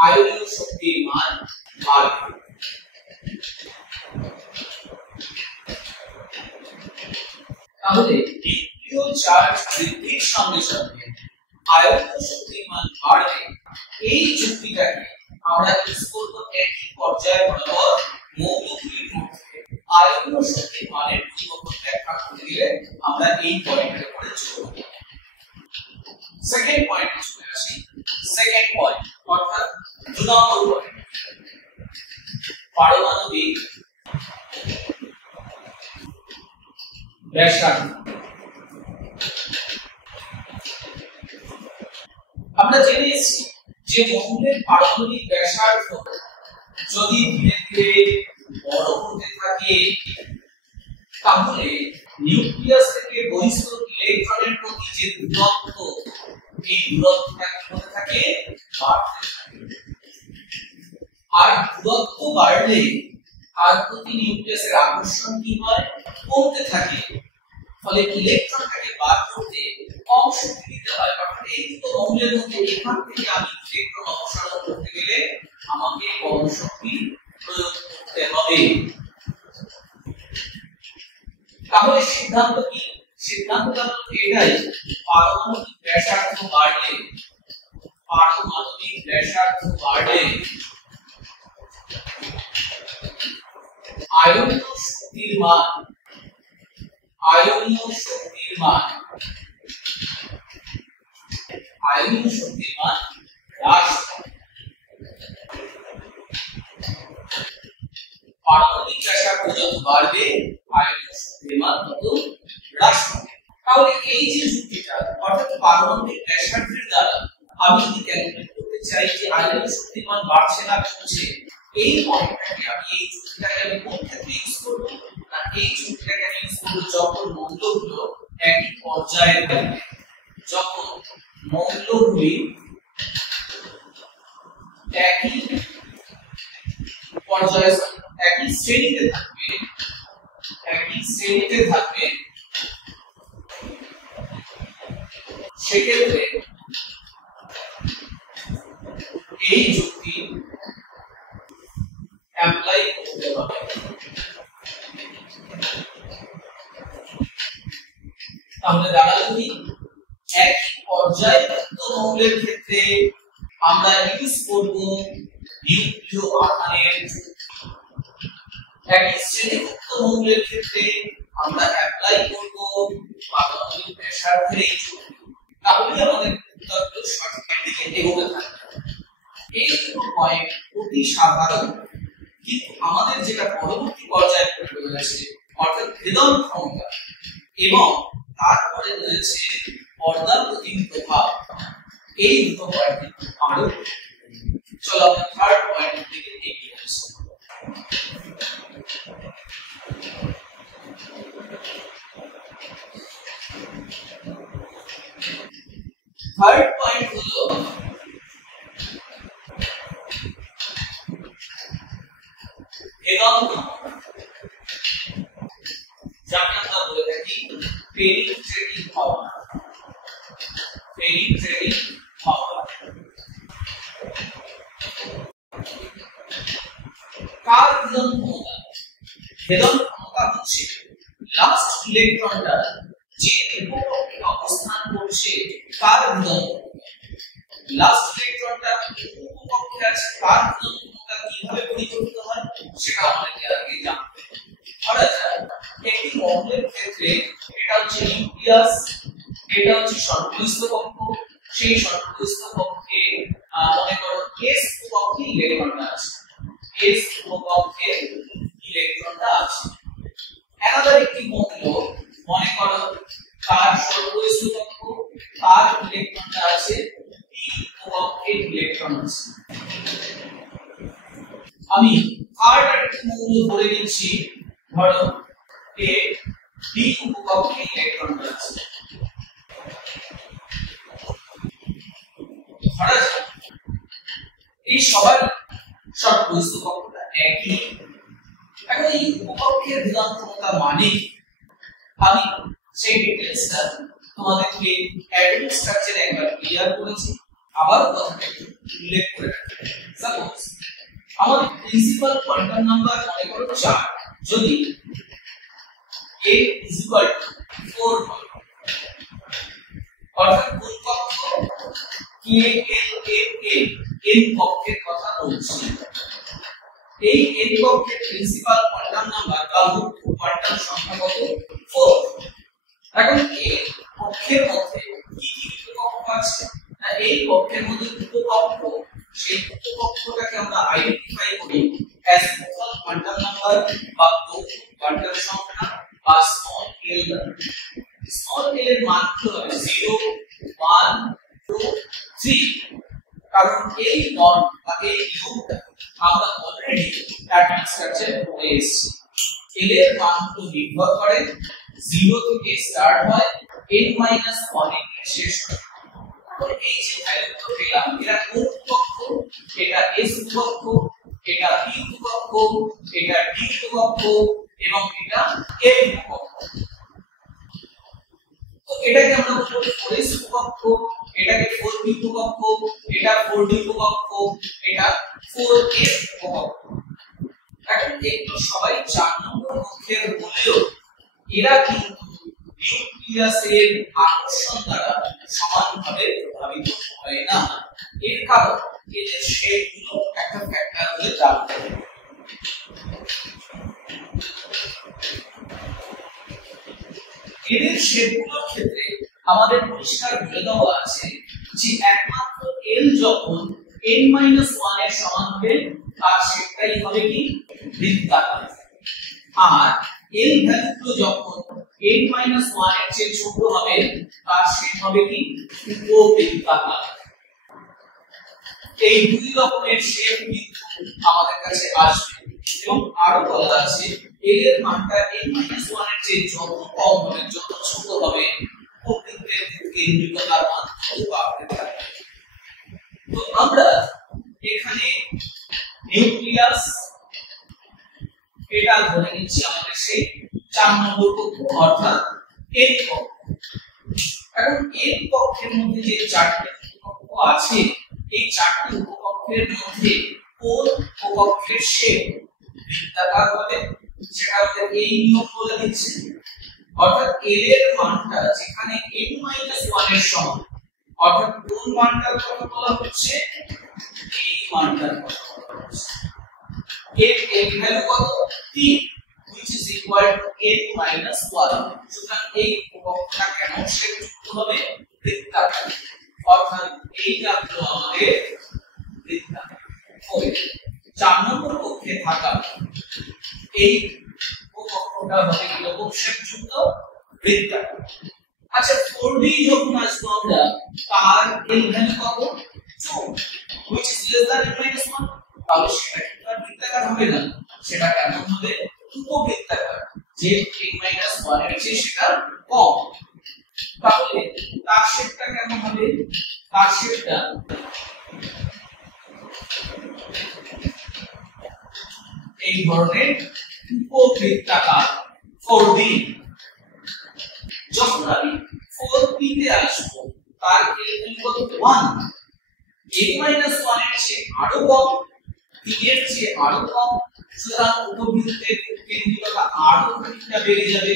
আয়নীয় শক্তির মান বাড়বে। তাহলে নিউক্লিয় চার্জ বৃদ্ধির সঙ্গে সঙ্গে আয়নীয় শক্তির মান বাড়বে। এই যুক্তিটাকে আমরা ইউজ করব একই পর্যায়ে বরাবর মৌলগুলির মধ্যে আয়নীয় শক্তির মানের পরিবর্তন ব্যাখ্যা করতে গেলে আমরা এই পয়েন্টের উপরে চলব। সেকেন্ড পয়েন্ট চলে আসি। সেকেন্ড পয়েন্ট অর্থাৎ 2 নম্বর পয়েন্ট, পারমাণবিক ব্যাসার্ধ। আমরা জেনে এসেছি যে মৌলের পারমাণবিক ব্যাসার্ধ যদি ধীরে ধীরে বড় হতে থাকে তাহলে নিউক্লিয়াস থেকে বহিস্থ ইলেকট্রনের প্রতি যে দূরত্ব, এই দূরত্বটা কি হতে থাকে? বাড়তে থাকে। আর দূরত্ব বাড়লে তার প্রতি নিউক্লিয়াসের আকর্ষণ কি হয়? কমতে থাকে। ফলে ইলেকট্রনটাকে বার করতে কম শক্তি দিতে হয়। অর্থাৎ এই দুটো মৌলের মধ্যে এখান থেকে আমি ইলেকট্রন অপসারণ করতে গেলে আমাকে কম শক্তি প্রয়োগ করতে হবে। তাহলে সিদ্ধান্ত কি? সিদ্ধান্তটা হলো এটাই, পারমাণবিক ব্যাসার্ধ বাড়লে, পারমাণবিক ব্যাসার্ধ বাড়লে আয়নীয় শক্তির মান, আয়নীয় শক্তির মান, আয়নীয় শক্তির মান হ্রাস পায়। পারমাণবিক ব্যাসার্ধ যত বাড়বে আয়নীয় শক্তির মান তত হ্রাস পাবে। তাহলে এই যে যুক্তিটা, অর্থাৎ পারমাণবিক ব্যাসার্ধের দ্বারা আমি যদি ক্যালকুলেট করতে চাই যে আয়নীয় শক্তির মান বাড়ছে না কমছে, এই পয়েন্টটাকে আমি, এই যুক্তিটাকে আমি কোন ক্ষেত্রে ইউজ করব? না, এই যুক্তিটাকে আমি ইউজ করব যখন মৌলগুলো একই পর্যায়ে থাকবে, যখন মৌলগুলি একই পর্যায়ে, একই শ্রেণীতে থাকবে, একই শ্রেণীতে থাকবে, সেক্ষেত্রে এই যুক্তি অ্যাপ্লাই করতে হবে। তাহলে দাঁড়ালো কি? একই পর্যায়ভুক্ত মৌলের ক্ষেত্রে আমরা ইউজ করব নিউক্লিয় আধানের যুক্তি, একই শ্রেণীভুক্ত মৌলের ক্ষেত্রে আমরা অ্যাপ্লাই করব পারমাণবিক ব্যাসার্ধের এই যুক্তি। তাহলে আমাদের উত্তরগুলো সঠিকের দিকে এগোতে থাকবে। এই দুটো পয়েন্ট অতি সাধারণ, কিন্তু আমাদের যেটা পরবর্তী পর্যায়ে রয়েছে অর্থাৎ ভেদন ক্ষমতা এবং তারপরে রয়েছে পর্দার প্রতিনিধিত্ব ভাব, এই দুটো পয়েন্ট আরো। চলো আমরা থার্ড পয়েন্টের দিকে এগিয়ে আসি। থার্ড পয়েন্ট হলো ভেদন ক্ষমতা, যাকে আমরা বলে থাকি পেনিট্রেটিং পাওয়ার। পেনিট্রেটিং পাওয়ার কার ভেদন ক্ষমতা? ভেদন ক্ষমতা হচ্ছে লাস্ট ইলেকট্রনটা যে উপকক্ষে অবস্থান করছে তার ভেদন ক্ষমতা। লাস্ট ইলেকট্রনটা উপকক্ষে আছে, তার ভেদন ক্ষমতা কিভাবে পরিবর্তিত হয় সেটা আমাদেরকে আগে জানতে হবে। ধরা যাক একটি মৌলের ক্ষেত্রে এটা হচ্ছে নিউক্লিয়াস, এটা হচ্ছে সর্বস্থ কক্ষ, সেই সর্বস্থ কক্ষে মনে করো এস কক্ষে ইলেকট্রনটা আছে, এস কক্ষে আমি থার্ড আরেকটি মৌল ধরে নিচ্ছি, ধরো এ ডি উপকক্ষে ইলেকট্রন আছে। ধরা যাক এই সবার সব বস্তু কক্ষটা একই। এখন এই উপকক্ষের ভেদান্ততা মানে আমি সেই ডিটেইলসটা তোমাদেরকে অ্যাটমিক স্ট্রাকচারে একবার ক্লিয়ার করেছি, আবার কথাটাকে উল্লেখ করে রাখি। সাপোজ আমাদের প্রিন্সিপাল কোয়ান্টাম নাম্বার মনে করো 4, যদি a = 4 হয়, অর্থাৎ কোন কক্ষ k l n n কক্ষের কথা বলছি, এই n কক্ষের প্রিন্সিপাল কোয়ান্টাম নাম্বার বা মুখ্য কোয়ান্টাম সংখ্যা কত? 4। এখন এই কক্ষের মধ্যে কি কি উপকক্ষ আছে? না, এই কক্ষের মধ্যে উপকক্ষ, সেই উপকক্ষটাকে আমরা আইডেন্টিফাই করি অ্যাজ মুখ্য কোয়ান্টাম নাম্বার বা মুখ্য কোয়ান্টাম সংখ্যা বা স্মল l দ্বারা। স্মল l এর মান হবে 0, 1, 2, 3, কারণ এই নট বা এই ইউটা আমরা অলরেডি অ্যাটমিক স্ট্রাকচারে পড়ে এসেছি। l এর মান নির্ভর করে 0 থেকে স্টার্ট হয় n-1 এ শেষ হয়। তো এই যে ভ্যালুগুলো পেলাম, এরা কোন উপকক্ষ? এটা s উপকক্ষ, এটা p উপকক্ষ, এটা d উপকক্ষ এবং এটা f উপকক্ষ। তো এটাকে আমরা বলবো 4s উপকক্ষ, এটাকে 4p উপকক্ষ, এটা 4d উপকক্ষ, এটা 4f উপকক্ষ। এখন এগুলো সবাই 4 নম্বর কক্ষের হলেও এরা কিন্তু নিউক্লিয়াসের আকর্ষণ দ্বারা সমানভাবে প্রভাবিত হয় না। এর কারণ এদের শেপগুলো একটা ফ্যাক্টর হয়ে যাবে। এদের শেপগুলোর ক্ষেত্রে আমাদের পরিষ্কার বলে দেওয়া আছে যে একমাত্র l যখন n-1 এর সমান হবে তার শেপটাই হবে কি? বৃত্তাকার। আর l ভ্যালুগুলো যখন n-1 এর চেয়ে ছোট হবে তার শেপ হবে কি? উপবৃত্তাকার। এই দুই রকমের শেপ কিন্তু আমাদের কাছে আসবে এবং আরো বলা আছে l এর মানটা n-1 এর চেয়ে যত কম হবে, যত ছোট হবে, উপবৃত্তের কেন্দ্রিকতার মান তত বাড়তে থাকবে। তো আমরা এখানে নিউক্লিয়াস এটা ধরে নিচ্ছি আমাদের সেই 4 নম্বর কক্ষ, অর্থাৎ n কক্ষ। এখন n কক্ষের মধ্যে যে 4টি উপকক্ষ আছে, এই 4টি উপকক্ষের মধ্যে কোন উপকক্ষের শেপ বৃত্তাকার হবে সেটা আমাদের এই নিয়ম বলে দিচ্ছে। অর্থাৎ l এর মানটা যেখানে n-1 এর সমান, অর্থাৎ কোন মানটার কথা বলা হচ্ছে? এই মানটার কথা বলা হচ্ছে। এর ভ্যালু কত? 3, which is equal to n-1। সুতরাং এই উপকক্ষটা কেন শেপযুক্ত হবে? বৃত্তাকার। অর্থাৎ এইটা হলো আমাদের বৃত্তাকার। 4 নম্বর কক্ষে থাকা এই উপকক্ষটা হবে কিরকম শেপযুক্ত? বৃত্তাকার। আচ্ছা, 4d যখন আসবো আমরা, তার l ভ্যালু কত? 2, which is less than n-1। তাহলে সেটা কি আর বৃত্তাকার হবে না, সেটা কেমন হবে? উপবৃত্তাকার, যে n-1 এর চেয়ে সেটা কম। তাহলে তার শেপটা কেমন হবে? তার শেপটা এই ধরনের উপবৃত্তাকার 4d। যখন আমি 4p তে আসবো, তার l ভ্যালু কত? 1, n-1 এর চেয়ে আরো কম, 3 এর চেয়ে আরো কম। সুতরাং উপবৃত্তের কেন্দ্রিকতা আরো খানিকটা বেড়ে যাবে,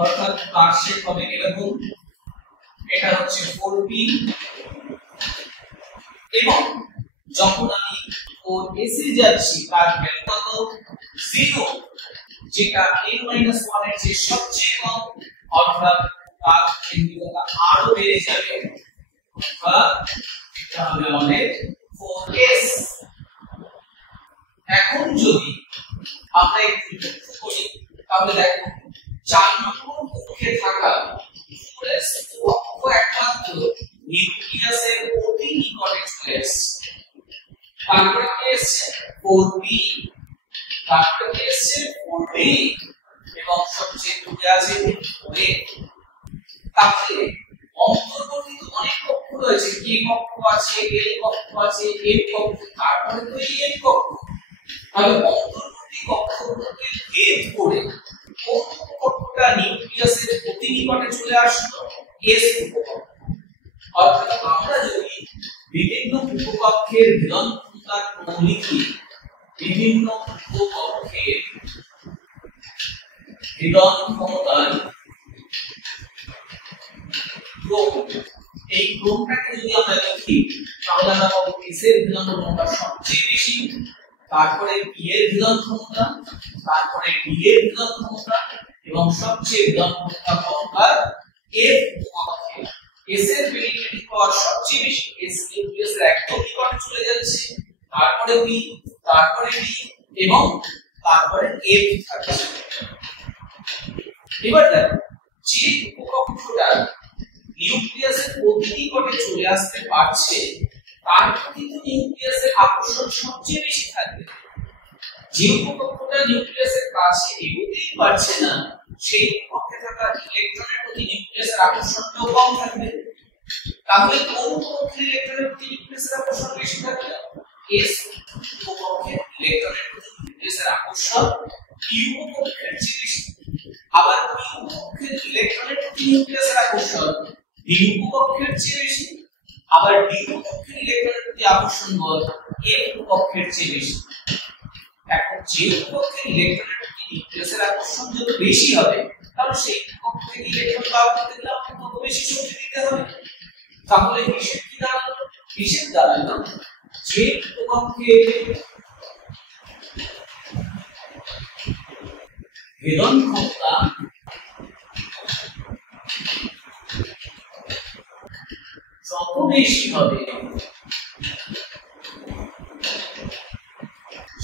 অর্থাৎ তার শেপ হবে এরকম। এটা হচ্ছে 4p এবং যখন আমি 4s এ যাচ্ছি, তার ভ্যালু কত? 0, যেটা n-1 এর চেয়ে সবচেয়ে কম, অর্থাৎ তার কেন্দ্রিকতা আরো বেড়ে যাবে, অর্থাৎ এটা হবে আমাদের 4s। এখন যদি আমরা একটু লক্ষ্য করি, তাহলে দেখো 4 নম্বর কক্ষে থাকা 4s কক্ষ একমাত্র নিউক্লিয়াসের অতি নিকটে তারপরে কি এসছে 4b, তারপরে কি এসছে 4d এবং সবচেয়ে দূরে আছে 4a। তাহলে অন্তর্বর্তীত অনেক কক্ষ রয়েছে, কে কক্ষ আছে, এল কক্ষ আছে, এফ কক্ষ, তারপরে তো এই এফ কক্ষ। তাহলে অন্তর্বর্তী কক্ষগুলোকে ভেদ করে কোন কক্ষটা নিউক্লিয়াসের অতি নিকটে চলে আসলো, এস উপকক্ষ। অর্থাৎ আমরা যদি বিভিন্ন উপকক্ষের মিলন ক্ষমতার ক্রম লিখি, বিভিন্ন উপকক্ষের মিলন ক্ষমতার ক্রম, এই ক্রমটাকে যদি আমরা লিখি তাহলে আমরা পাবো এস এর মিলন ক্ষমতা সবচেয়ে বেশি, তারপরে পি এর মিলন ক্ষমতা, তারপরে ডি এর মিলন ক্ষমতা এবং সবচেয়ে মিলন ক্ষমতা পাওয়া এফ উপকক্ষে। এস এর পেনিট্রেটিং পাওয়ার সবচেয়ে বেশি, এস নিউক্লিয়াসের একদম নিকটে চলে যাচ্ছে, তারপরে পি, তারপরে ডি এবং তারপরে এফ থাকছে। এবার দেখো যে উপকক্ষটা নিউক্লিয়াসের অতি নিকটে চলে আসতে পারছে তার প্রতি তো নিউক্লিয়াসের আকর্ষণ সবচেয়ে বেশি থাকবে। যে উপকক্ষটা নিউক্লিয়াসের কাছে এগোতেই পারছে না সেই উপকক্ষে থাকা ইলেকট্রনের প্রতি নিউক্লিয়াসের আকর্ষণটাও কম থাকবে। তাহলে কোন উপকক্ষের ইলেকট্রনের প্রতি নিউক্লিয়াসের আকর্ষণ বেশি থাকবে? এস উপকক্ষের ইলেকট্রনের প্রতি নিউক্লিয়াসের আকর্ষণ পি উপকক্ষের চেয়ে বেশি। আবার পি উপকক্ষের ইলেকট্রনের প্রতি নিউক্লিয়াসের আকর্ষণ ডি উপকক্ষের চেয়ে বেশি। আবার ডি উপকক্ষের ইলেকট্রনের প্রতি আকর্ষণ বল এফ উপকক্ষের চেয়ে বেশি। এখন যে উপকক্ষের ইলেকট্রনের প্রতি নিউক্লিয়াসের আকর্ষণ যত বেশি হবে তাহলে সেই উপকক্ষ থেকে ইলেকট্রন বার করতে গেলে আমাকে তত বেশি শক্তি দিতে হবে। তাহলে হিসেব কি দাঁড়ালো? হিসেব দাঁড়ালো যে উপকক্ষের ভেদন ক্ষমতা যত বেশি হবে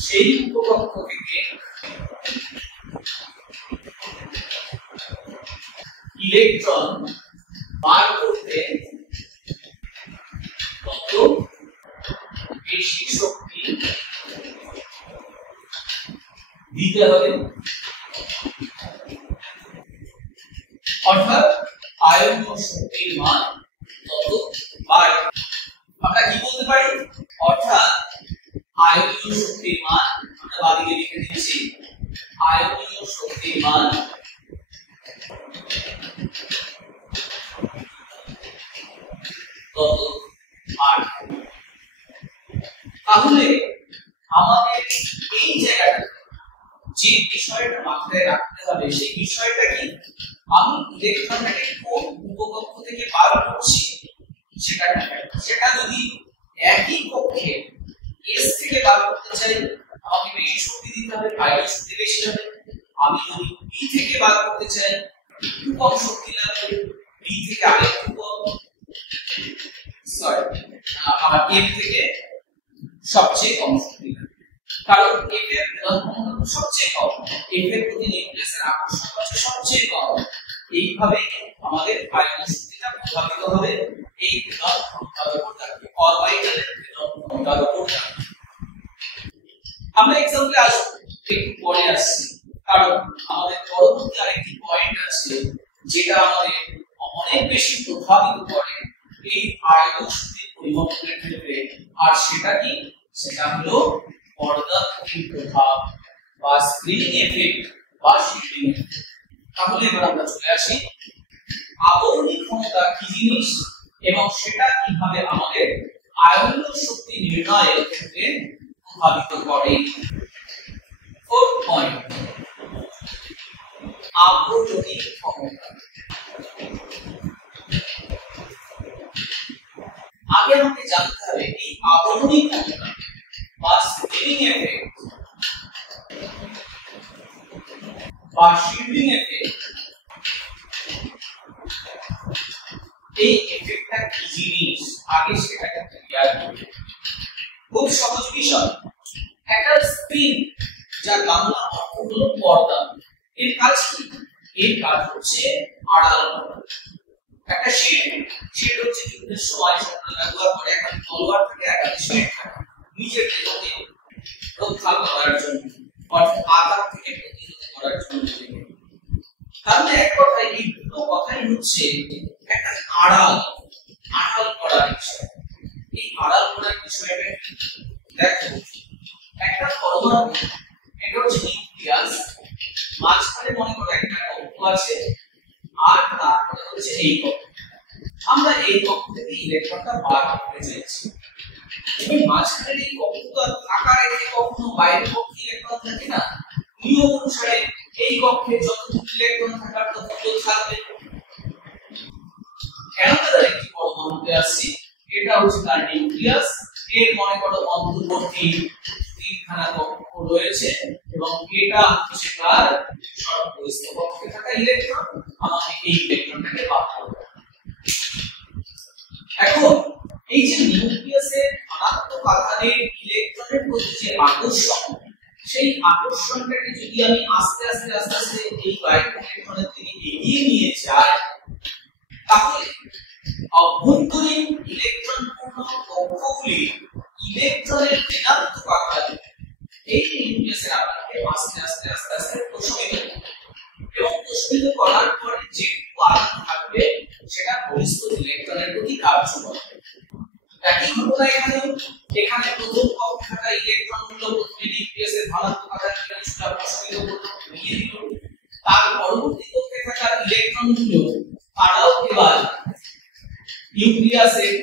সেই উপকক্ষ থেকে ইলেকট্রন বার করতে তত বেশি শক্তি দিতে হবে। অর্থাৎ আয়নীয় শক্তির মান তত বাড়ে। আমরা কি বলতে পারি? অর্থাৎ আয়নীয় শক্তির মান আমরা বাদিকে লিখে দিচ্ছি, আয়নীয় শক্তির মান তত বাড়ে। তাহলে আমাদের এই জায়গাটা যে বিষয়টা মাথায় রাখতে হবে সেই বিষয়টা কি, আমি ইলেকট্রনটাকে কোন উপকক্ষ থেকে বার করছি সেটা যদি একই কক্ষে এস থেকে বার করতে চাই আমাকে বেশি শক্তি দিতে হবে, আয়নীয় শক্তি বেশি হবে। আমি যদি বি থেকে বার করতে চাই একটু কম শক্তি লাগবে, বি থেকে আরেকটু কম, আর এফ থেকে সবচেয়ে কম শক্তি লাগবে। কারণ এফ এর মিলন ক্ষমতা সবচেয়ে কম, এফ এর প্রতি নিউক্লিয়াসের আকর্ষণ হচ্ছে সবচেয়ে কম। এইভাবে আমাদের আয়নীয় শক্তিটা প্রভাবিত হবে এই মিলন ক্ষমতার উপর দাঁড়িয়ে, অরবিটালের মিলন ক্ষমতার উপর দাঁড়িয়ে। আমরা এক্সাম্পলে আসবো, একটু পরে আসছি, কারণ আমাদের পরবর্তী আরেকটি পয়েন্ট আছে যেটা আমাদের অনেক বেশি প্রভাবিত করে এই আয়নীয় শক্তির পরিবর্তনের ক্ষেত্রে। আর সেটা কি? সেটা হলো পর্দাপথী প্রভাব বা স্ক্রিনিং এফেক্ট বা শিল্ডিং এফেক্ট। তাহলে এবার আমরা চলে আসি আবরণী ক্ষমতা কি জিনিস এবং সেটা কিভাবে আমাদের আয়নীয় শক্তি নির্ণয়ের ক্ষেত্রে প্রভাবিত করে। ফোর্থ পয়েন্ট, আবরণী ক্ষমতা। আগে আমাকে জানতে হবে এই আবরণী ক্ষমতা বা স্ক্রিনিং এফেক্ট বা শিল্ডিং এফেক্ট, এই এফেক্টটা কি জিনিস আগে সেটাকে ক্লিয়ার করি। খুব সহজ বিষয়, একটা স্ক্রিন যার বাংলা অর্থ হলো পর্দা, এর কাজ কি? এর কাজ হচ্ছে আড়াল করা। একটা শিল্ড হচ্ছে যুদ্ধের সময় সাধারণত ব্যবহার করে একটা তলোয়ার থাকে একটা শিল্ড থাকে নিজের দেহকে রক্ষা করার জন্য অর্থাৎ আঘাত থেকে প্রতিরোধ করার জন্য। তাহলে এক কথায় এই দুটো কথাই হচ্ছে একটা আড়াল করার বিষয়। এই আড়াল করার বিষয়টা দেখো, একটা পরমাণু এটা হচ্ছে নিউক্লিয়াস, মাঝখানে মনে করো একটা কক্ষ আছে, আর তারপরে হচ্ছে এই কক্ষ। আমরা এই কক্ষ থেকে ইলেকট্রনটা বার করতে চাইছি। এই মাঝখানে এই কক্ষটা থাকার রেখে কখনো বাইরের কক্ষে ইলেকট্রন থাকে না, নিয়ম অনুসারে এই কক্ষে যতটুকু ইলেকট্রন থাকার ততটুকু থাকবে। এনাদার একটি পরমাণুতে আসছি, এটা হচ্ছে তার নিউক্লিয়াস। এর মনে করো অন্তর্বর্তী তিনখানা কক্ষ রয়েছে এবং এটা হচ্ছে তার সর্বস্থ কক্ষে থাকা ইলেকট্রন। আমাকে এই ইলেকট্রনটাকে বার করতে হবে। এখন এই যে নিউক্লিয়াসের ধনাত্মক আধানের ইলেকট্রনের প্রতি যে আকর্ষণ, সেই আকর্ষণটাকে যদি আমি আস্তে আস্তে এই কয়েকটা ইলেকট্রনের দিকে এগিয়ে নিয়ে যাই, তাহলে অভ্যন্তরীণ ইলেকট্রন পূর্ণ কক্ষগুলি ইলেকট্রনের ঋণাত্মক আধান এই নিউক্লিয়াসের আধানকে আস্তে আস্তে প্রশমিত করবে এবং প্রশমিত করার পরে যেটুকু আধান থাকবে সেটা বহিস্থ ইলেকট্রনের প্রতি কার্য করবে। একই ঘটনা এখানে প্রথম কক্ষে থাকা ইলেকট্রনগুলো প্রথমে নিউক্লিয়াসের ধনাত্মক আধানকে কিছুটা প্রশমিত করতে নিয়ে দিল, তার পরবর্তী কক্ষে থাকা ইলেকট্রনগুলো তারাও এবার নিউক্লিয়াসের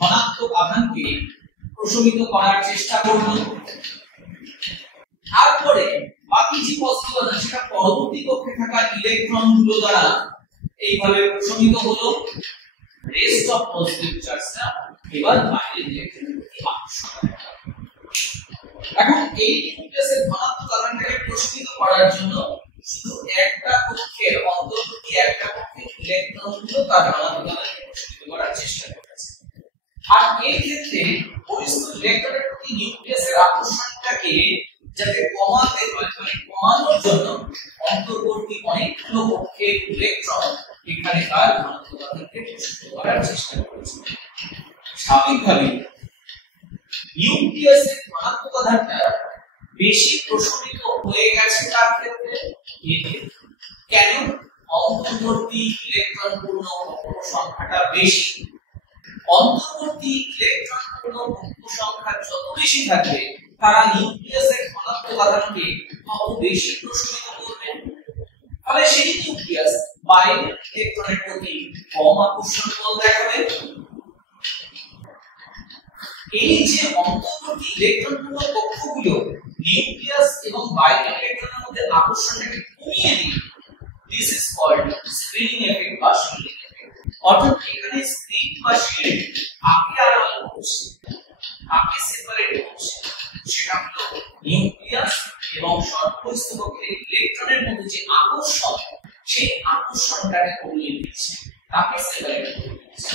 ধনাত্মক আধানকে প্রশমিত করার চেষ্টা করলো। তারপরে বাকি যে পজিটিভ আধান সেটা পরবর্তী কক্ষে থাকা ইলেকট্রনগুলো দ্বারা এইভাবে প্রশমিত হলো। রেস্ট অফ পজিটিভ চার্জটা এবার বাইরের ইলেকট্রনের প্রতি আকর্ষণ। এখন এই নিউক্লিয়াসের ধনাত্মক আধানটাকে প্রশমিত করার জন্য শুধু একটা কক্ষের অন্তর্বর্তী একটা কক্ষের ইলেকট্রনগুলো তার ধনাত্মক আধানকে প্রশমিত করার চেষ্টা করেছে। আর এই ক্ষেত্রে বহিস্থ ইলেকট্রনের প্রতি নিউক্লিয়াসের আকর্ষণটাকে যাতে কমাতে হয়, মানে কমানোর জন্য অন্তর্বর্তী অনেকগুলো কক্ষের ইলেকট্রন এখানে তার ধনাত্মক আধানকে প্রশমিত করার চেষ্টা করেছে। স্বাভাবিকভাবে নিউক্লিয়াসের ধনাত্মক আধানটা বেশি প্রশমিত হয়ে গেছে তার ক্ষেত্রে। কেন? অন্তর্বর্তী ইলেকট্রন পূর্ণ কক্ষ সংখ্যাটা বেশি। অন্তর্বর্তী ইলেকট্রন পূর্ণ কক্ষ সংখ্যা যত বেশি থাকবে তারা নিউক্লিয়াসের ধনাত্মক আধানকে তত বেশি প্রশমিত করবে। তাহলে সেই নিউক্লিয়াস বাইরের ইলেকট্রনের প্রতি কম আকর্ষণ বল দেখাবে। এই যে অন্তর্বর্তী ইলেকট্রন পূর্ণ কক্ষগুলো নিউক্লিয়াস এবং বাইরের ইলেকট্রনের মধ্যে আকর্ষণটাকে কমিয়ে দিবে, this is called screening effect বা শিল্ডিং এফেক্ট। অর্থাৎ এখানে স্ক্রিন বা শিল্ড কাকে আড়াল করছে, কাকে সেপারেট করছে, সেটা হলো নিউক্লিয়াস এবং সর্বস্থ কক্ষের ইলেকট্রনের মধ্যে যে আকর্ষণ, সেই আকর্ষণটাকে কমিয়ে দিচ্ছে, তাকে সেপারেট করে দিচ্ছে।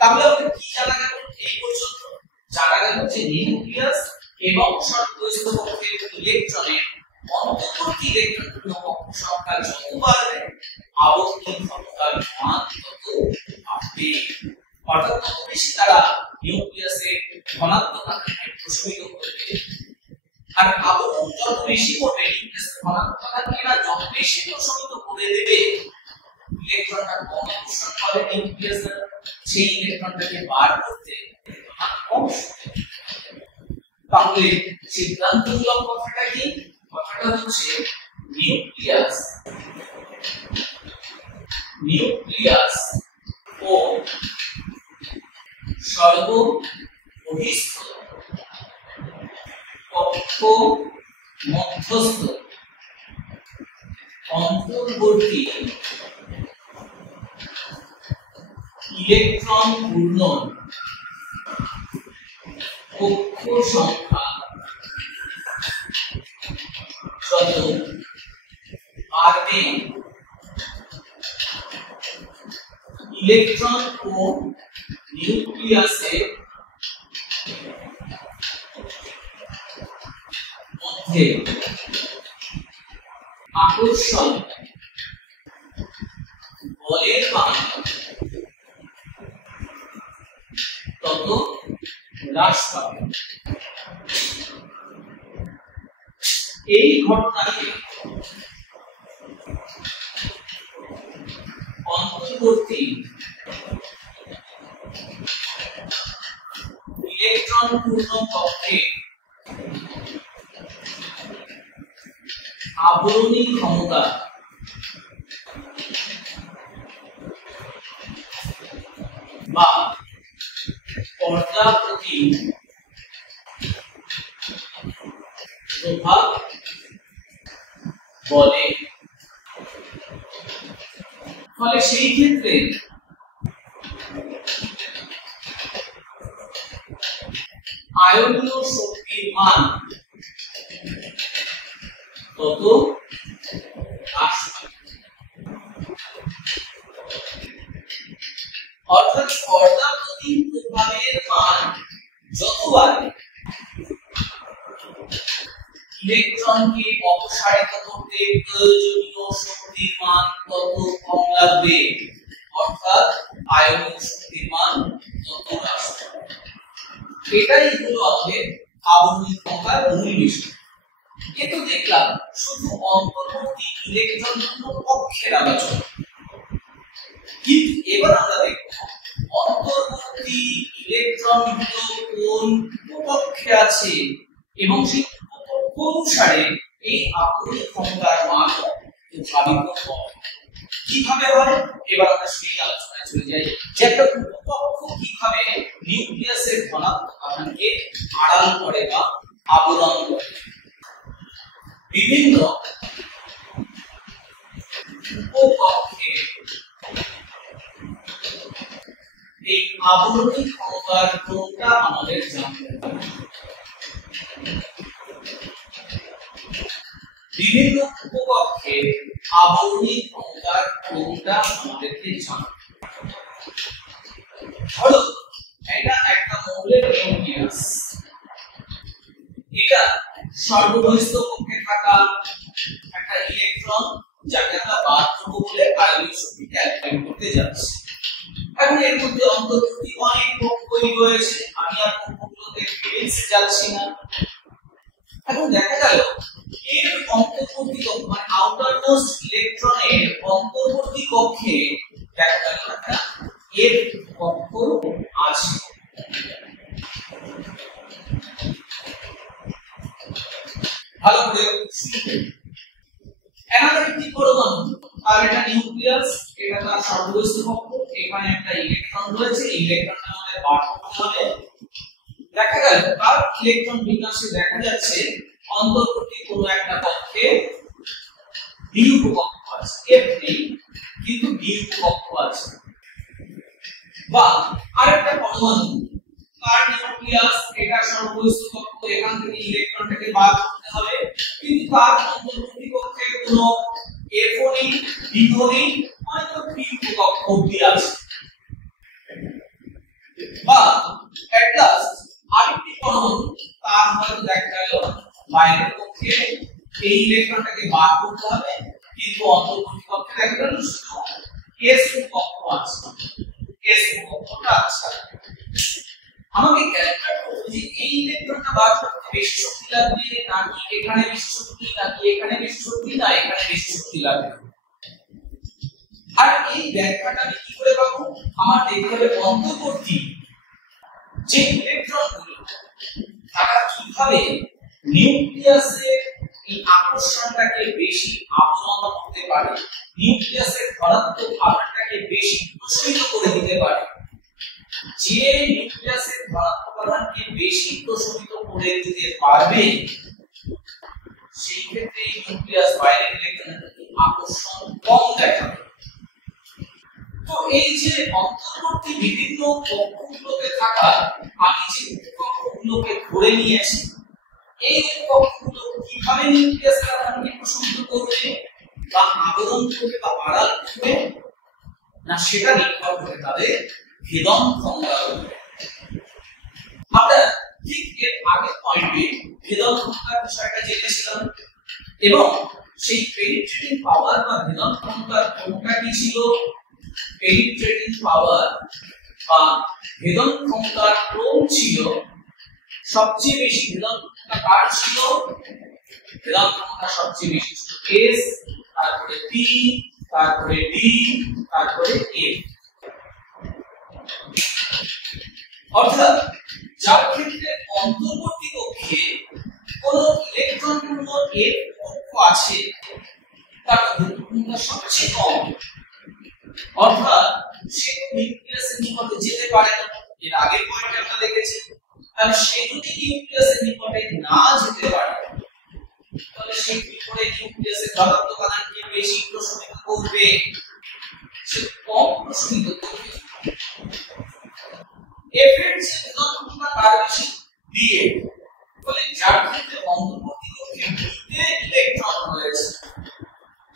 তাহলে আমাদের কি জানা গেল এই পর্যন্ত? জানা গেল যে নিউক্লিয়াস এবং সর্বস্থ কক্ষের ইলেকট্রনের অন্তর্বর্তী ইলেকট্রন পূর্ণ কক্ষ সংখ্যা যত বাড়বে আবর্তন ক্ষমতার মান তত বাড়বে। অর্থাৎ তত বেশি তারা নিউক্লিয়াসের ধনাত্মক আধানকে প্রশমিত করবে। আর আবর্তন যত বেশি করবে, নিউক্লিয়াসের ধনাত্মক আধানকে না যত বেশি প্রশমিত করে দেবে, ইলেকট্রনটা কম আকর্ষণ করে নিউক্লিয়াস, সেই ইলেকট্রনটাকে বার করতে কম সময়। তাহলে সিদ্ধান্তমূলক কথাটা কি? কথাটা হচ্ছে নিউক্লিয়াস ও সর্ববহিস্থ কক্ষ মধ্যস্থ অন্তর্বর্তী ইলেকট্রন পূর্ণ কক্ষ সংখ্যা যত বাড়বে ইলেকট্রন ও নিউক্লিয়াসের মধ্যে আকর্ষণ বলের মান তত হ্রাস পাবে। এই ঘটনাকে অন্তর্বর্তী ইলেকট্রন পূর্ণ কক্ষে আবরণী ক্ষমতা বা পর্দা প্রতি প্রভাব বলে। ফলে সেই ক্ষেত্রে আয়নীয় শক্তির মান তত হ্রাস পাবে। অর্থাৎ পর্দা প্রতি প্রভাবের মান যত বাড়বে ইলেকট্রনকে অপসারিত করতে প্রয়োজনীয় শক্তির মান তত কম লাগবে, অর্থাৎ আয়নীয় শক্তির মান তত হ্রাস পাবে। এটাই হলো আমাদের আবরণী ক্ষমতার মূল বিষয়। কিন্তু দেখলাম শুধু অন্তর্বর্তী ইলেকট্রন কক্ষের আলোচনা, কিন্তু এবার আমরা দেখব অন্তর্বর্তী ইলেকট্রন কোন কক্ষে আছে এবং সেই কক্ষ অনুসারে এই আবরণী ক্ষমতার মান প্রভাবিত হয়। কিভাবে হয় এবার আমরা সেই আলোচনায় চলে যাই যে একটা কক্ষ কিভাবে নিউক্লিয়াসের ধনাত্মক আধানকে আড়াল করে বা আবরণ করে। বিভিন্ন উপকক্ষে এই আবরণী ক্ষমতার ক্রমটা আমাদের জানতে হবে। বিভিন্ন উপকক্ষে আবরণী ক্ষমতার ক্রমটা আমাদেরকে জানতে হবে। ধরো এটা একটা মৌলের নিউক্লিয়াস, এটা সর্ববহিস্থ কক্ষে থাকা একটা ইলেকট্রন যাকে আমরা বার করব বলে আয়নীয় শক্তি ক্যালকুলেট করতে যাচ্ছি। এখন এর মধ্যে অন্তর্বর্তী অনেক কক্ষই রয়েছে, আমি আর কক্ষগুলোতে ডিটেইলসে যাচ্ছি না। এখন দেখা গেল এর অন্তর্বর্তী কক্ষ মানে আউটার মোস্ট ইলেকট্রনের অন্তর্বর্তী কক্ষে দেখা গেল একটা এর কক্ষ আছে। ভালো করে শুনতে। এনাদের একটি পরমাণু, আর এটা নিউক্লিয়াস, এটা তার সর্ববহিস্থ কক্ষ, এখানে একটা ইলেকট্রন রয়েছে, এই ইলেকট্রনটা আমাদের বার করতে হবে। দেখা গেল তার ইলেকট্রন বিন্যাসে দেখা যাচ্ছে অন্তর্বর্তী কোনো একটা কক্ষে ডি উপকক্ষ আছে, এফ নেই কিন্তু ডি উপকক্ষ আছে। বা আরেকটা পরমাণু, তার নিউক্লিয়াস, এটা সর্ববহিস্থ কক্ষ, এখান থেকে ইলেকট্রনটাকে বার করতে হবে, কিন্তু তার অন্তর্বর্তী কক্ষে কোনো এফও নেই, ডিও নেই, হয়তো পি উপকক্ষ অবধি আছে। বা এট লাস্ট আরেকটি পরমাণু, তার হয়তো দেখা গেল বাইরের কক্ষে এই ইলেকট্রনটাকে বার করতে হবে, কিন্তু অন্তর্বর্তী কক্ষে দেখা গেল শুধু এস উপকক্ষ আছে, এস উপকক্ষটা আছে। আমাকে ক্যালকুলেট করতে যে এই ইলেকট্রনটা বার করতে বেশি শক্তি লাগবে নাকি এখানে বেশি শক্তি, নাকি এখানে বেশি শক্তি, না এখানে বেশি শক্তি লাগবে। আর এই ব্যাখ্যাটা আমি কি করে পাবো? আমার দেখতে হবে অন্তর্বর্তী যে ইলেকট্রনগুলো তারা কিভাবে নিউক্লিয়াসের এই আকর্ষণটাকে বেশি আবরণ করতে পারে, নিউক্লিয়াসের ধনাত্মক আধানটাকে বেশি প্রসারিত করে দিতে পারে। যে নিউক্লিয়াসের ধনাত্মক আধানকে বেশি প্রসারিত করে দিতে পারবে সেই ক্ষেত্রে নিউক্লিয়াস বাইরের ইলেকট্রনের আকর্ষণ কম দেখাবে। তো এই যে অন্তর্বর্তী বিভিন্ন কক্ষগুলোতে থাকা আমি যে কক্ষগুলোকে ধরে নিয়েছি, এই কক্ষগুলো কিভাবে নিউক্লিয়াসের আধানকে প্রসারিত করবে বা আবরণ করবে বা আড়াল করবে, না সেটা নির্ভর করে তাদের ভেদন ক্ষমতার উপরে। আমরা ঠিক এর আগের পয়েন্টে ভেদন ক্ষমতার বিষয়টা জেনেছিলাম এবং সেই পেনিট্রেটিং পাওয়ার বা ভেদন ক্ষমতার কোনটা কি ছিল পেনিট্রেটিং পাওয়ার বা ভেদন ক্ষমতার ক্রম ছিল সবচেয়ে বেশি। ভেদন ক্ষমতা কার ছিল? ভেদন ক্ষমতা সবচেয়ে বেশি ছিল S, তারপরে P, তারপরে D, তারপরে F। অর্থাৎ যার ক্ষেত্রে অন্তর্বর্তী কক্ষে কোন ইলেকট্রন পূর্ণ F কক্ষ আছে তার ক্ষমতা সবচেয়ে কম, অর্থাৎ সে নিউক্লিয়াসের নিকটে যেতে পারে না। এর আগের পয়েন্টে আমরা দেখেছি, আর সে যদি নিউক্লিয়াসের নিকটে না যেতে পারে তাহলে সে কি করে নিউক্লিয়াসের ধনাত্মক আধানকে বেশি প্রশমিত করবে? সে কম প্রশমিত করবে। F এর যে ভেদন ক্ষমতা তার বেশি D এর, ফলে যার ক্ষেত্রে অন্তর্বর্তী কক্ষে দুইটা ইলেকট্রন রয়েছে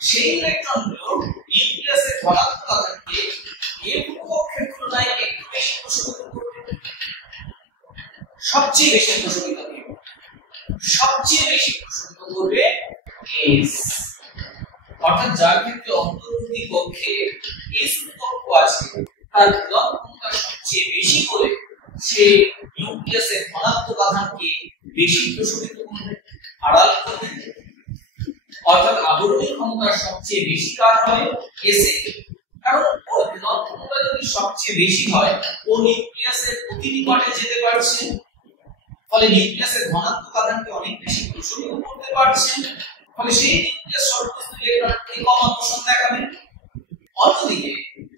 সেই ইলেকট্রনগুলো নিউক্লিয়াসের ধনাত্মক আধানকে F কক্ষের তুলনায় একটু বেশি প্রশমিত করবে। সবচেয়ে বেশি প্রশমিত করবে, সবচেয়ে বেশি প্রশমিত করবে S। অর্থাৎ যার ক্ষেত্রে অন্তর্বর্তী কক্ষে S কক্ষ আছে তার ভেদন ক্ষমতা সবচেয়ে বেশি করে সে নিউক্লিয়াসের ধনাত্মক আধানকে বেশি প্রশমিত করবে, আড়াল করবে। অর্থাৎ আবরণী ক্ষমতা সবচেয়ে বেশি কার হয়? S এর। কারণ ওর ভেদন ক্ষমতা যদি সবচেয়ে বেশি হয় ও নিউক্লিয়াসের অতি নিকটে যেতে পারছে, ফলে নিউক্লিয়াসের ধনাত্মক আধানকে অনেক বেশি প্রশমিত করতে পারছে, ফলে সেই নিউক্লিয়াস সর্বস্থ ইলেকট্রনকে কম আকর্ষণ দেখাবে। অন্যদিকে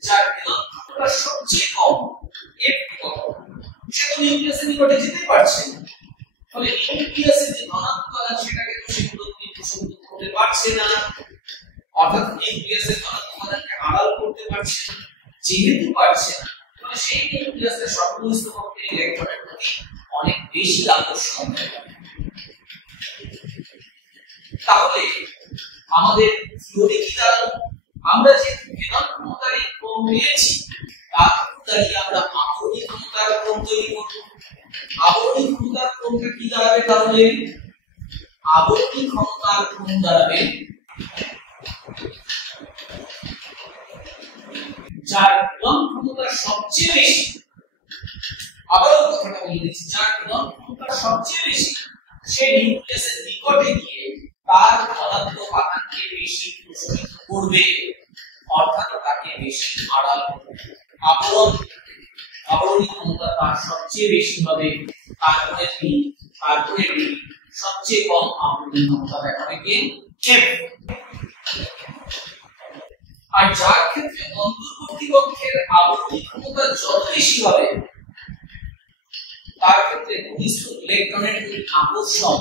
যার ভেদন ক্ষমতা সবচেয়ে কম F কক্ষ, সে তো নিউক্লিয়াসের নিকটে যেতে পারছে না, ফলে নিউক্লিয়াসের যে ধনাত্মক আধান সেটাকে তো সে পুরোপুরি প্রশমিত করতে পারছে না, অর্থাৎ নিউক্লিয়াসের ধনাত্মক আধানকে আড়াল করতে পারছে না। যেহেতু পারছে না, ফলে সেই নিউক্লিয়াসের সর্বস্থ কক্ষের ইলেকট্রনের প্রতি অনেক বেশি আকর্ষণ দেখাবে। তাহলে আমাদের থিওরি কি দাঁড়ালো? আমরা যে ভেদন ক্ষমতার এই ক্রম পেয়েছি তার দাঁড়িয়ে আমরা আবরণী ক্ষমতার ক্রম তৈরি করব। আবরণী ক্ষমতার ক্রমটা কি দাঁড়াবে? তাহলে আবরণী ক্ষমতার ক্রম দাঁড়াবে যার ভেদন ক্ষমতা সবচেয়ে বেশি, আবারও কথাটা বলে দিচ্ছি, যার ভেদন ক্ষমতা সবচেয়ে বেশি সে নিউক্লিয়াসের নিকটে গিয়ে তার ধনাত্মক আধানকে বেশি প্রশমিত করবে, অর্থাৎ তাকে বেশি আড়াল করবে। আবরণী ক্ষমতা তার সবচেয়ে বেশি হবে, তারপরে বি, তারপরে ডি, সবচেয়ে কম আবরণী ক্ষমতা দেখাবে কে? F। আর যার ক্ষেত্রে অন্তর্বর্তী কক্ষের আবরণী ক্ষমতা যত বেশি হবে তার ক্ষেত্রে বহিস্থ ইলেকট্রনের আকর্ষণ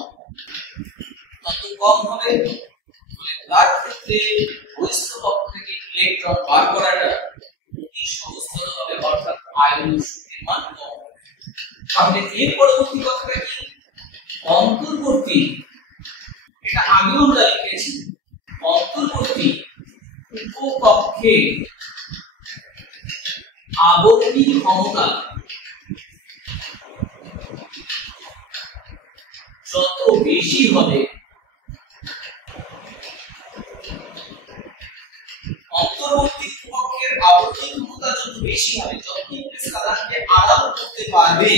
তত কম হবে, তার ক্ষেত্রে বহিস্থ কক্ষ থেকে ইলেকট্রন বার করাটা অতি সহজতর হবে, অর্থাৎ আয়নীয় শক্তির মান কম হবে। তাহলে এর পরবর্তী কথাটা কি? অন্তর্বর্তী, এটা আগেও আমরা লিখেছি, অন্তর্বর্তী উপকক্ষে আবরণী ক্ষমতা যত বেশি হবে, অন্তর্বর্তী উপকক্ষের আবরণী ক্ষমতা যত বেশি হবে, যত নিউক্লিয়াস আধানকে আড়াল করতে পারবে,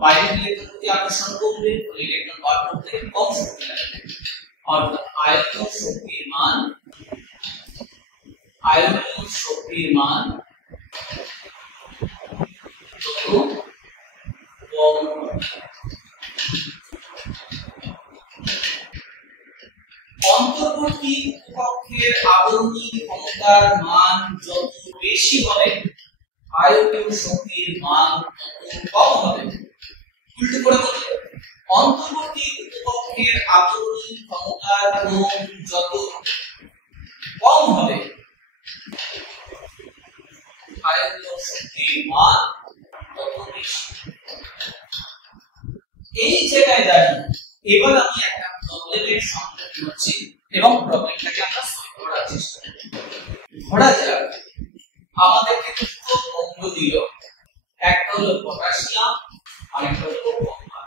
বাইরের ইলেকট্রন প্রতি আকর্ষণ কমবে, ইলেকট্রন বার করতে কম শক্তি লাগবে। অর্থাৎ আয়নীয় শক্তির মান তত কম হবে। অন্তর্বর্তী উপকক্ষের আবরণী ক্ষমতার মান যত বেশি হবে আয়নীয় শক্তির মান তত কম হবে। উল্টো করে বলি, অন্তর্বর্তী উপকক্ষের আবরণী ক্ষমতার ক্রম যত কম হবে আয়নীয় শক্তির মান তত বেশি। এই জায়গায় দাঁড়িয়ে এবার আমি একটা প্রবলেমের সম্মুখীন হচ্ছি এবং প্রবলেমটাকে আমরা সলভ করার চেষ্টা করব। ধরা যাক আমাদেরকে দুটো মৌল দিল, একটা হলো পটাশিয়াম আর একটা হলো কপার।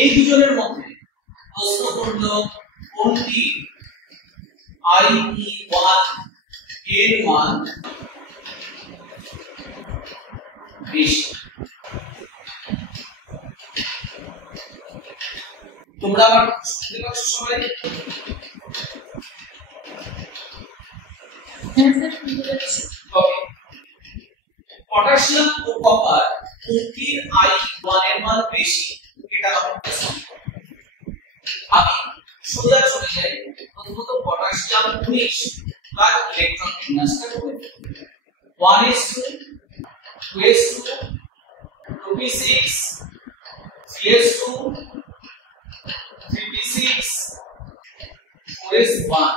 এই দুজনের মধ্যে প্রশ্ন করলো কোনটি Ie1 এর মান বেশি। তোমরা আমার শুনতে পাচ্ছ সবাই? ওকে, পটাশিয়াম ও কপার কোনটির I1 এর মান বেশি, এটা আমাদের সম্পর্ক। আমি সোজা চলে যাই, প্রথমত পটাশিয়াম 19 তার ইলেকট্রন বিন্যাসটা করে 1s2 2s2 2p6 3s2 3p6 4s1।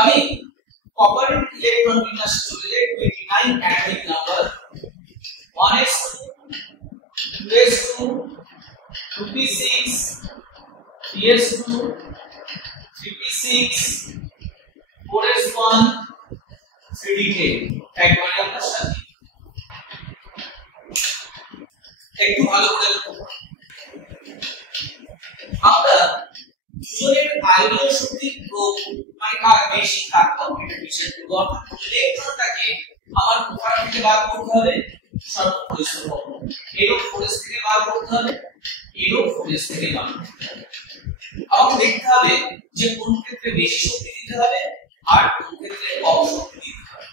আমি কপারের ইলেকট্রন বিন্যাসে চলে যাই 29 atomic number 1s2 2s2 2p6 3s2 3p6 4s1 3d10। একবারে আমরা সাজি, একটু ভালো করে লক্ষ্য করুন। আমরা দুজনের আয়নীয় শক্তির প্রয়োগ মানে কার বেশি কার কম এটা বিচার করব। অর্থাৎ ইলেকট্রনটাকে আমার কোথায় থেকে বার করতে হবে, সর্বপরিস্থ এরো ফোর্স থেকে বার করতে হবে, এরো ফোর্স থেকে বার করতে হবে। আমাকে দেখতে হবে যে কোন ক্ষেত্রে বেশি শক্তি দিতে হবে আর কোন ক্ষেত্রে কম শক্তি দিতে হবে।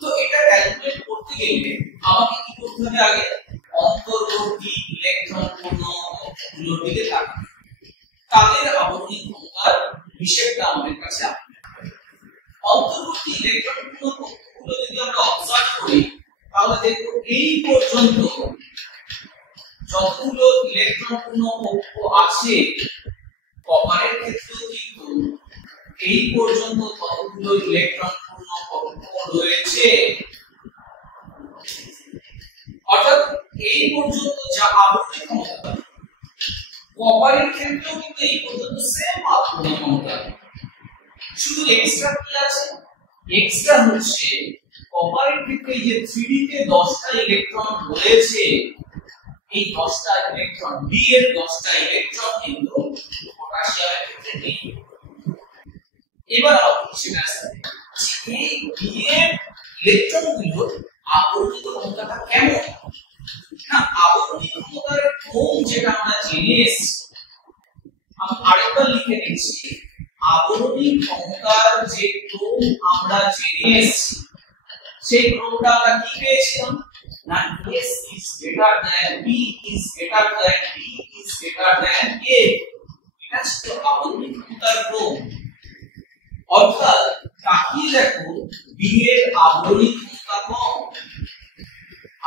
তো এটা ক্যালকুলেট করতে গেলে আমাকে কি করতে হবে, আগে অন্তর্বর্তী ইলেকট্রন পূর্ণ কক্ষগুলোর দিকে তাকাতে, তাদের আবরণী ক্ষমতার হিসেবটা আমাদের কাছে আছে। অন্তর্বর্তী ইলেকট্রন পূর্ণ কক্ষগুলো যদি আমরা অবজার্ভ করি তাহলে দেখো এই পর্যন্ত যতগুলো ইলেকট্রন পূর্ণ কক্ষ আছে, কপারের ক্ষেত্রেও কিন্তু এই পর্যন্ত ততগুলো ইলেকট্রন পূর্ণ কক্ষ রয়েছে। অর্থাৎ এই পর্যন্ত যা আবরণী ক্ষমতা, কপারের ক্ষেত্রেও কিন্তু এই পর্যন্ত সেম আবরণী ক্ষমতা। শুধু এক্সট্রা কি আছে, এক্সট্রা হচ্ছে কপারের ক্ষেত্রে যে 3d তে 10টা ইলেকট্রন রয়েছে, এই 10টা ইলেকট্রন ডি এর 10টা ইলেকট্রন কিন্তু পটাশিয়ামের ক্ষেত্রে নেই। এবার আমরা সেটা আসলে এই ডি এর ইলেকট্রনগুলোর আবরণী ক্ষমতাটা কেমন, না আবরণী ক্ষমতার ক্রম যেটা আমরা জেনে এসেছি, আমি আরেকবার লিখে নিচ্ছি, আবরণী ক্ষমতার যে ক্রম আমরা জেনে এসেছি সেই ক্রমটা আমরা কি পেয়েছিলাম, না S is greater than B is greater than D is greater than A। এটা ছিল আবরণী ক্ষমতার ক্রম। অর্থাৎ তাকিয়ে দেখো B এর আবরণী ক্ষমতা কম,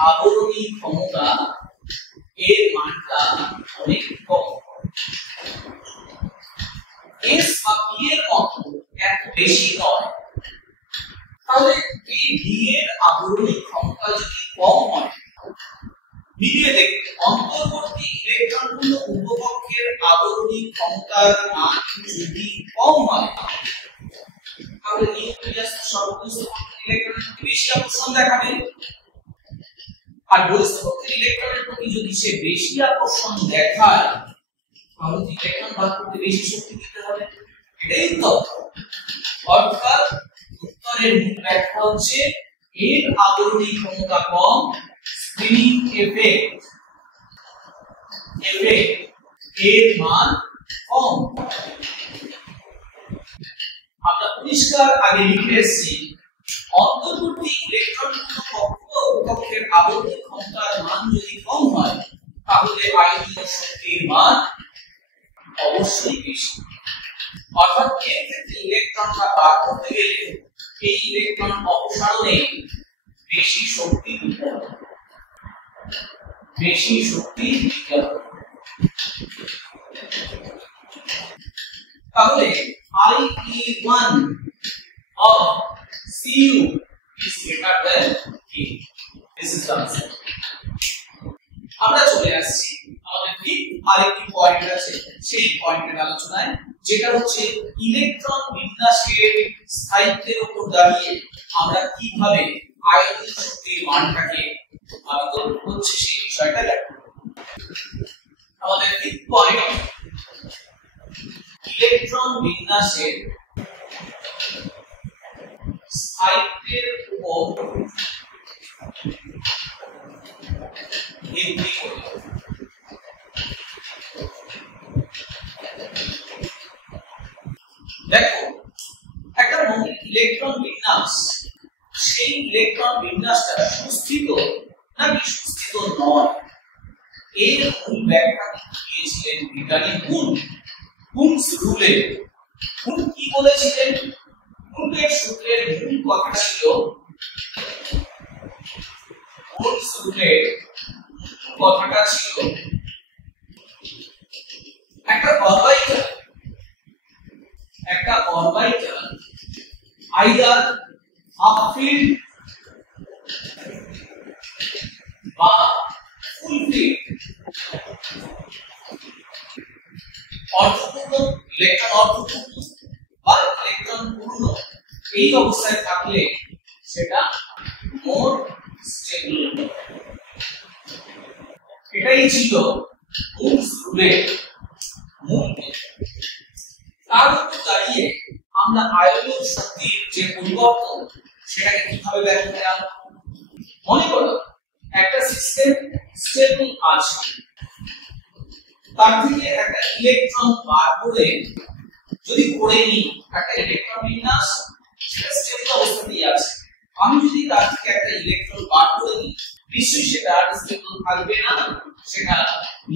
আবরণী ক্ষমতা এর মানটা অনেক কম। S বা B এর মত এত বেশি নয়। তাহলে এই D এর আবরণী ক্ষমতা যদি কম হয়, মিলিয়ে দেখতে অন্তর্বর্তী ইলেকট্রন পূর্ণ উপকক্ষের আবরণী ক্ষমতার মান যদি কম হয়, তাহলে নিউক্লিয়াস সর্বনিম্ন ইলেকট্রনের বেশি আকর্ষণ দেখাবে, আর বহিঃস্থ ইলেকট্রনের প্রতি যদি সে বেশি আকর্ষণ দেখায় তাহলে ইলেকট্রন বার করতে বেশি শক্তি দিতে হবে। এটাই তথ্য। অর্থাৎ উত্তরের মূল ব্যাখ্যা হচ্ছে এর আবরণী ক্ষমতা কম, স্পিনিং এফেক্ট এর মান কম। আমরা পরিষ্কার আগে লিখে এসেছি অন্তর্বর্তী ইলেকট্রন কক্ষের আবরণী ক্ষমতার মান যদি কম হয় তাহলে আয়নীয় শক্তির মান অবশ্যই বেশি। অর্থাৎ এর ক্ষেত্রে ইলেকট্রনটা বার করতে গেলে এই ইলেকট্রন অপসারণে বেশি শক্তি দিতে হবে, বেশি শক্তি দিতে হবে। তাহলে IE1 of Cu is greater than K. This is the answer. আমরা চলে আসছি আমাদের ঠিক আরেকটি পয়েন্ট আছে সেই পয়েন্টের আলোচনায়, যেটা হচ্ছে ইলেকট্রন বিন্যাসের স্থায়িত্বের উপর দাঁড়িয়ে আমরা কিভাবে আয়নীয় শক্তির মানটাকে আবেদন করছি সেই বিষয়টা দেখো। আমাদের ঠিক পয়েন্ট ইলেকট্রন বিন্যাসের স্থায়িত্বের উপর ভিত্তি করে দেখো একটা মৌলিক ইলেকট্রন বিন্যাস, সেই ইলেকট্রন বিন্যাসটা সুস্থিত নাকি সুস্থিত নয় এর মূল ব্যাখ্যা দিয়েছিলেন বিজ্ঞানী কুনস রুলে। কুন কি বলেছিলেন? কুনের সূত্রের মূল কথা ছিল, কুনস রুলের কথাটা ছিল একটা অরবিটাল আইদার হাফ-ফিল্ড বা ফুল-ফিল্ড অর্ধপূর্ণ ইলেকট্রন অর্ধপূর্ণ বা ইলেকট্রন পূর্ণ এই অবস্থায় থাকলে সেটা মোর স্টেবল। এটাই ছিল কুনস রুলের মূল। তার উপর দাঁড়িয়ে আমরা আয়নীয় শক্তির যে পরিবর্তন সেটাকে কিভাবে ব্যাখ্যা করা? মনে করো একটা সিস্টেম স্টেবল আছে, তার থেকে একটা ইলেকট্রন বার করে যদি করে নিই একটা ইলেকট্রন বিন্যাস, সেটা স্টেবল অবস্থাতেই আছে। আমি যদি তার থেকে একটা ইলেকট্রন বার করে নিই, নিশ্চয়ই সেটা স্টেবল থাকবে না, সেটা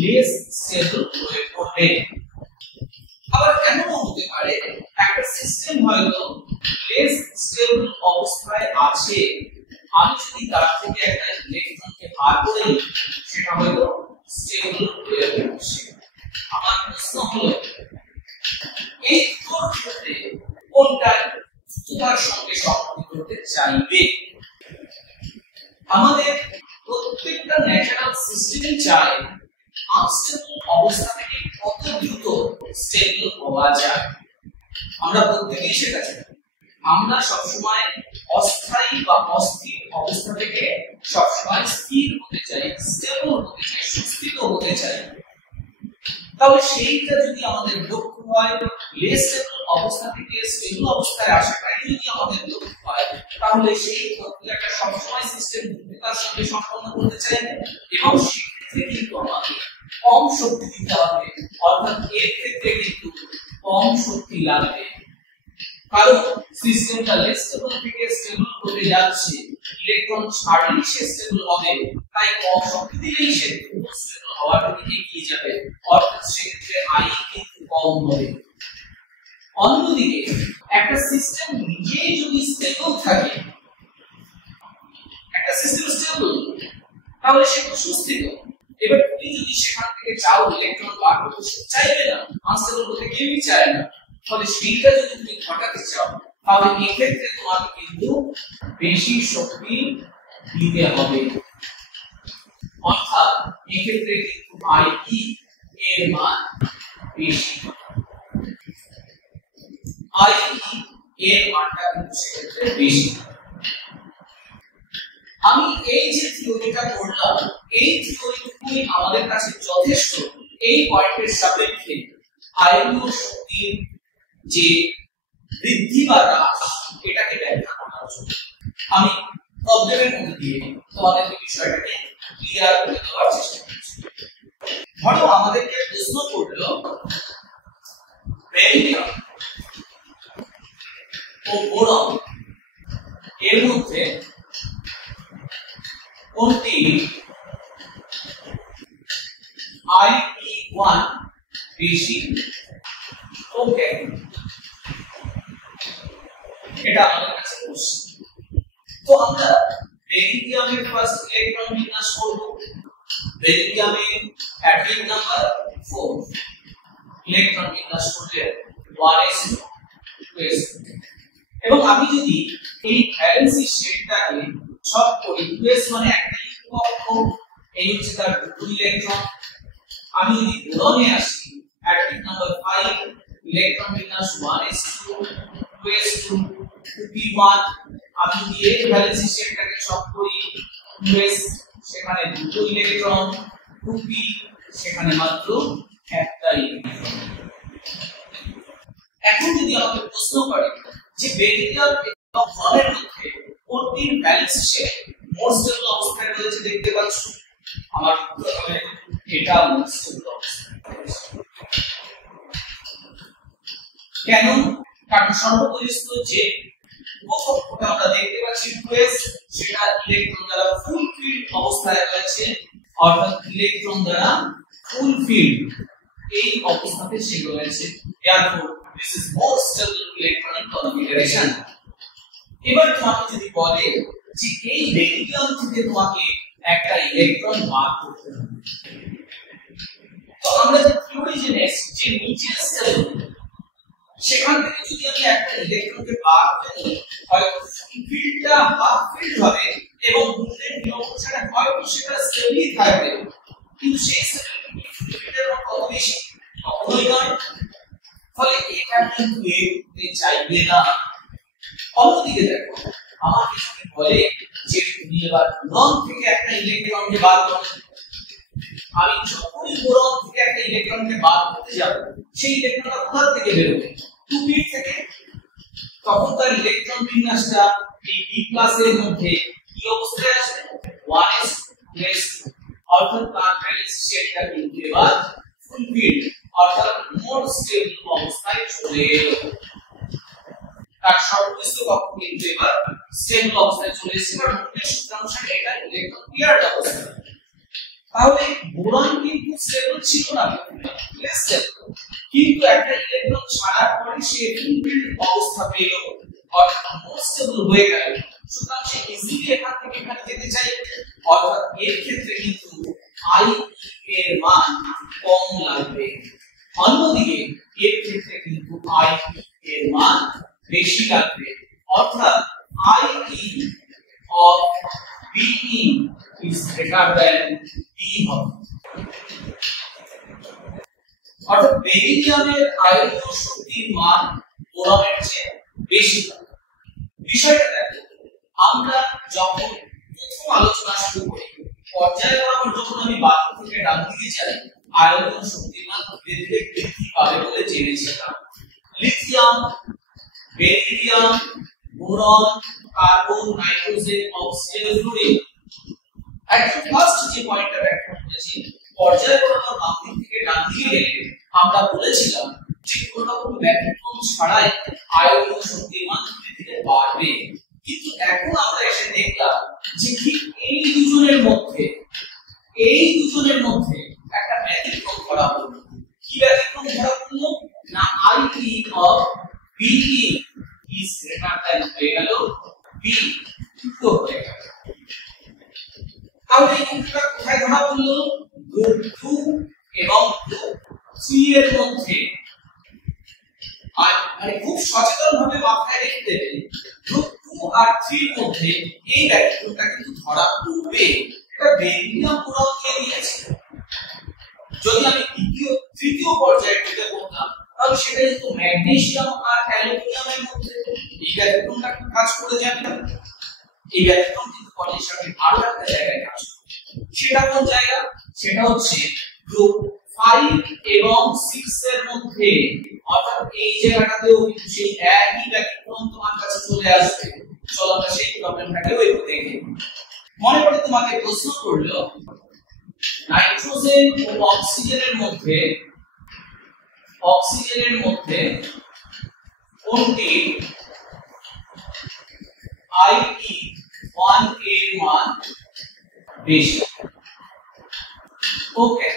লেস স্টেবল হয়ে পড়বে। আবার এমন হতে পারে একটা সিস্টেম হয়তো লেস স্টেবল অবস্থায় আছে, আমি যদি তার থেকে একটা ইলেকট্রনকে বার করে নিই, সেটা হয়তো স্টেবল হয়ে পড়ছে। আমার প্রশ্ন হলো, এই দুটোর ক্ষেত্রে কোনটা দ্রুততার সঙ্গে সম্পর্ক করতে চাইবে? আমাদের প্রত্যেকটা ন্যাচারাল সিস্টেমই চায় আনস্টেবল অবস্থা থেকে কত দ্রুত স্টেবল হওয়া যায়। আমরা প্রত্যেকেই সেটা চাই। আমরা সবসময় অস্থায়ী বা অস্থির অবস্থা থেকে সবসময় স্থির হতে চাই, স্টেবল হতে চাই, সুস্থিত হতে চাই। তাহলে সেইটা যদি আমাদের লক্ষ্য হয়, লেস স্টেবল অবস্থা থেকে স্টেবল অবস্থায় আসাটাই যদি আমাদের লক্ষ্য হয়, তাহলে সেই প্রক্রিয়াটা সবসময় সিস্টেম দ্রুততার সঙ্গে সম্পন্ন করতে চাইবে এবং সেক্ষেত্রে কিন্তু আমাদের কম শক্তি দিতে হবে, অর্থাৎ এর ক্ষেত্রে কিন্তু কম শক্তি লাগবে। কারণ সিস্টেমটা লেস স্টেবল থেকে স্টেবল হতে যাচ্ছে, ইলেকট্রন ছাড়লেই সে স্টেবল হবে, তাই কম শক্তি দিলেই সে স্টেবল হওয়ার দিকে এগিয়ে যাবে, অর্থাৎ সেক্ষেত্রে আই কিন্তু কম হবে। অন্যদিকে একটা সিস্টেম নিজেই যদি স্টেবল থাকে, একটা সিস্টেম স্টেবল, তাহলে সে তো সুস্থিত। এবার তুমি যদি সেখান থেকে চাও ইলেকট্রন বার করতে, সে চাইবে না, আনস্টেবল হতে কেউই চায় না। ফলে সেইটা যদি তুমি ঘটাতে চাও, তাহলে এক্ষেত্রে তোমাকে কিন্তু বেশি শক্তি দিতে হবে, অর্থাৎ এক্ষেত্রে কিন্তু আই এর মান বেশি, আই এর মানটা কিন্তু সেক্ষেত্রে বেশি। আমি এই যে থিওরিটা পড়লাম, এই থিওরিটুকুই আমাদের কাছে যথেষ্ট এই পয়েন্টের সাপেক্ষে আয়নীয় শক্তির যে বৃদ্ধি বা হ্রাস এটাকে ব্যাখ্যা করার জন্য আমি প্রবলেমের মধ্যে দিয়ে তোমাদের বিষয়টাকে ক্লিয়ার করে দেওয়ার চেষ্টা করছি। ধরো আমাদেরকে প্রশ্ন করলো বেরিলিয়াম ও বোরন এর মধ্যে কোনটি Ie1 বেশি? ওকে, এটা আমাদের কাছে প্রশ্ন। তো আমরা বেরিলিয়ামের ফার্স্ট ইলেকট্রন বিন্যাস করব। বেরিলিয়ামে অ্যাটমিক নাম্বার 4, ইলেকট্রন বিন্যাস করলে 1s2 2s2। এবং আমি যদি এই ভ্যালেন্সি শেলটাকে সব করি, 2s মানে একটা কক্ষ, এই হচ্ছে তার দুটো ইলেকট্রন। আমি যদি বোরনে আসি, অ্যাটমিক নাম্বার 5, ইলেকট্রন বিন্যাস 1s2 2s2 2p1। আমি যদি এই ভ্যালেন্সি শেলটাকে সব করি, 2s সেখানে দুটো ইলেকট্রন, 2p সেখানে মাত্র একটা ইলেকট্রন। এখন যদি আমাকে প্রশ্ন করে যে বেরিলিয়াম বোরনের মধ্যে কোনটির ভ্যালেন্স শেল মোর স্টেবল অবস্থায় রয়েছে দেখতে পাচ্ছ? আমার উত্তর হবে এটা মোর স্টেবল অবস্থা। কেন? কারণ সর্বপরিস্থ যে কক্ষপথে আমরা দেখতে পাচ্ছি 2s সেটা ইলেকট্রন দ্বারা ফুল ফিল্ড অবস্থায় রয়েছে, অর্থাৎ ইলেকট্রন দ্বারা ফুল ফিল্ড এই অবস্থাতে সে রয়েছে। therefore this is more stable electronic configuration। এবার তোমাকে যদি বলে যে এই বেরিলিয়াম থেকে তোমাকে একটা ইলেকট্রন বার করতে হবে, তো আমরা যে থিওরি জেনেছি যে নিচের স্টেবল সেখান থেকে যদি আমি একটা ইলেকট্রনকে বার করি, হয়তো ফিল্ডটা হাফ ফিল্ড হবে এবং বুলের নিয়ম অনুসারে হয়তো সেটা স্টেবলই থাকবে, কিন্তু সেই ফিল্ডের কত বেশি কখনোই নয়। ফলে এটা কিন্তু এর চাইবে না। অন্যদিকে দেখো, আমাকে যদি বলে যে তুমি এবার বোরন থেকে একটা ইলেকট্রনকে বার করো, আমি যখনই বোরন থেকে একটা ইলেকট্রনকে বার করতে যাব, সেই ইলেকট্রনটা কোথা থেকে বেরোবে? 2p থেকে। তখন তার ইলেকট্রন বিন্যাসটা এই p এর মধ্যে কি অবস্থায় আসবে? 1s 2s, অর্থাৎ তার ভ্যালেন্স শেলটা কিন্তু এবার ফুলফিল, অর্থাৎ মোর স্টেবল অবস্থায় চলে এলো। তার সর্বনিম্ন কক্ষ কিন্তু এবার স্টেবল অবস্থায় চলে এসেছে, কারণ মূলের সূত্রানুসারে এটা ইলেকট্রন পেয়ার্ড অবস্থা। তাহলে বোরন কিন্তু স্টেবল ছিল না, লেস স্টেবল, কিন্তু একটা ইলেকট্রন ছাড়ার পরে সে ফুলফিল অবস্থা পেল, অর্থাৎ মোর স্টেবল হয়ে গেল। সুতরাং সে ইজিলি এখান থেকে এখানে যেতে চাই, অর্থাৎ এর ক্ষেত্রে কিন্তু I এর মান কম লাগবে। অন্যদিকে এর ক্ষেত্রে কিন্তু I এর মান বেশি লাগবে, অর্থাৎ IE of BE is greater than B হবে। অর্থাৎ বেরিলিয়ামের আয়নীয় শক্তির মান বোরনের চেয়ে বেশি। বিষয়টা দেখো, আমরা যখন প্রথম আলোচনা শুরু করি, পর্যায় বরাবর যখন আমি বাম থেকে ডান দিকে যাই, আয়নীয় শক্তির মান ধীরে ধীরে বৃদ্ধি পাবে বলে জেনেছিলাম। Lithium, beryllium, boron, carbon, nitrogen, oxygen, fluorine. একদম ফার্স্ট যে পয়েন্টটা ব্যাখ্যা করেছি, পর্যায় বরাবর বাম দিক থেকে ডান দিকে গেলে আমরা বলেছিলাম যে কোনো রকম ব্যতিক্রম ছাড়াই আয়নীয় শক্তির মান ধীরে ধীরে বাড়বে। কিন্তু এখন আমরা এসে দেখলাম যে ঠিক এই দুজনের মধ্যে একটা ব্যতিক্রম ধরা পড়লো। কি ব্যতিক্রম ধরা পড়লো? না IE of BE is greater than হয়ে গেল B, উল্টো হয়ে গেল। তাহলে এই উল্টোটা কোথায় ধরা পড়লো? গ্রুপ 2 এবং গ্রুপ 3 এর মধ্যে। আর মানে খুব সচেতনভাবে মাথায় রেখে দেবেন, গ্রুপ 2 আর 3 এর মধ্যে এই ব্যতিক্রমটা কিন্তু ধরা পড়বে। এটা বেরিলিয়াম বোরন কে নিয়েছে। যদি আমি তৃতীয় পর্যায়ে যেতে বলতাম, তাহলে সেটা কিন্তু ম্যাগনেসিয়াম আর অ্যালুমিনিয়ামের মধ্যে এই ব্যতিক্রমটা কাজ করে যাবে না। এই ব্যতিক্রম কিন্তু কলের সাথে আরো একটা জায়গায় কাজ করে। সেটা কোন জায়গা? সেটা হচ্ছে গ্রুপ 5 এবং 6 এর মধ্যে, অর্থাৎ এই জায়গাটাতেও কিন্তু সেই একই ব্যতিক্রম তোমার কাছে চলে আসবে। চলো আমরা সেই প্রবলেমটাকেও একটু দেখি। মনে করে তোমাকে প্রশ্ন করলো নাইট্রোজেন ও অক্সিজেনের মধ্যে কোনটি IE1 এর মান বেশি? ওকে,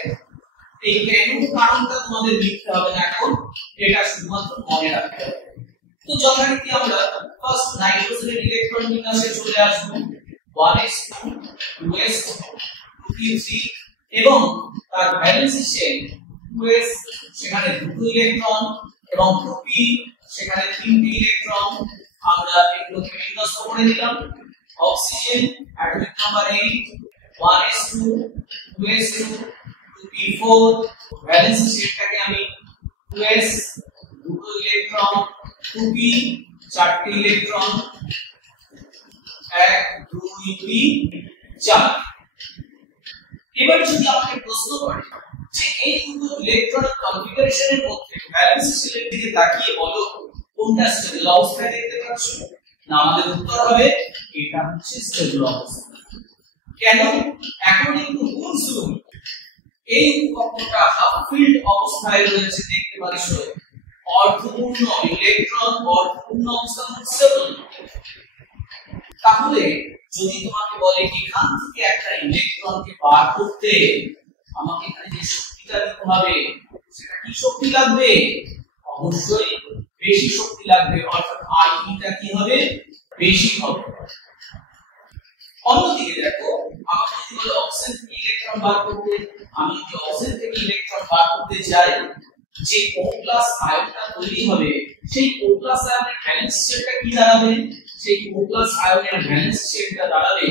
এই কেন কারণটা তোমাদের লিখতে হবে না এখন, এটা শুধুমাত্র মনে রাখতে হবে। তো যথারীতি আমরা ফার্স্ট নাইট্রোজেনের ইলেকট্রন বিন্যাসে চলে আসব। 1s2 2s 2p3 এবং তার ভ্যালেন্স শেল 2s সেখানে দুটো ইলেকট্রন এবং 2p সেখানে তিনটি ইলেকট্রন। আমরা এগুলোকে বিন্যস্ত করে দিলাম। Oxygen atomic number 8, 1s2 2s2 2p4, valence শেলটাকে আমি 2s দুটো ইলেকট্রন, 2p চারটি ইলেকট্রন, 1 2 3 4। এবার যদি আমাকে প্রশ্ন করে যে এই দুটো ইলেকট্রনিক কনফিগারেশনের মধ্যে ভ্যালেন্স শেলের দিকে তাকিয়ে বলো কোনটা স্টেবল অবস্থায় দেখতে পাচ্ছ? না আমাদের উত্তর হবে এটা হচ্ছে স্টেবল অবস্থা। কেন? অ্যাকর্ডিং টু হুমস রুল এই কক্ষটা হাফ ফিল্ড অবস্থায় রয়েছে, দেখতে পাচ্ছ অর্ধপূর্ণ ইলেকট্রন অর্ধপূর্ণ অবস্থা হচ্ছে। তাহলে যদি তোমাকে বলে এখান থেকে একটা ইলেকট্রনকে বার করতে আমাকে এখানে যে শক্তিটা দিতে হবে সেটা কি শক্তি লাগবে? অবশ্যই বেশি শক্তি লাগবে, অর্থাৎ আইটা কি হবে? বেশি হবে। অন্যদিকে দেখো আমাকে যদি বলে অক্সিজেন থেকে ইলেকট্রন বার করতে, আমি যদি অক্সিজেন থেকে ইলেকট্রন বার করতে যাই, যে O+ আয়নটা তৈরি হবে সেই O+ আয়নের ভ্যালেন্স শেলটা কি দাঁড়াবে? সেই O+ আয়নের ভ্যালেন্স শেলটা দাঁড়াবে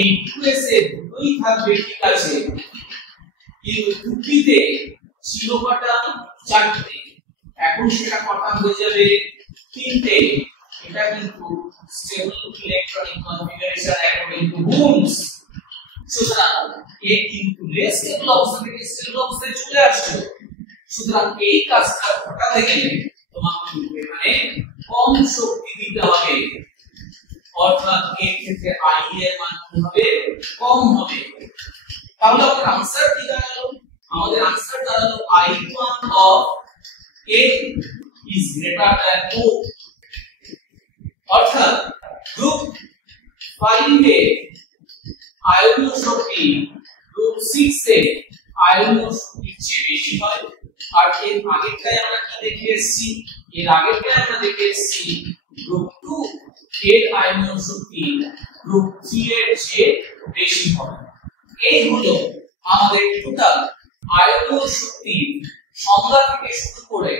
এই 2s এর দুটোই থাকবে, ঠিক আছে, কিন্তু 2p-তে ছিল কটা? 4টে। এখন সেটা কটা হয়ে যাবে? 3টে। এটা কিন্তু stable electronic configuration according to Hund's. সুতরাং এ কিন্তু লেস স্টেবল অবস্থা থেকে স্টেবল অবস্থায় চলে আসছে। সুতরাং এই কাজটা ঘটাতে গেলে তোমাকে কিন্তু এখানে কম শক্তি দিতে হবে, অর্থাৎ এই ক্ষেত্রে আই এর মান কি হবে? কম হবে। তাহলে আমাদের आंसर কি দাঁড়ালো? আমাদের आंसर দাঁড়ালো I1 of A is greater than O, অর্থাৎ গ্রুপ 5 এ আয়নীয় শক্তি গ্রুপ 6 এ আয়নীয় শক্তির চেয়ে বেশি হয়। আর এর আগেরটাই আমরা কি দেখে এসেছি? এর আগেরটাই আমরা দেখে এসেছি গ্রুপ 2 এর আয়নীয় শক্তি গ্রুপ 3 এর চেয়ে বেশি হবে। এই হলো আমাদের টোটাল আয়নীয় শক্তির সংজ্ঞা থেকে শুরু করে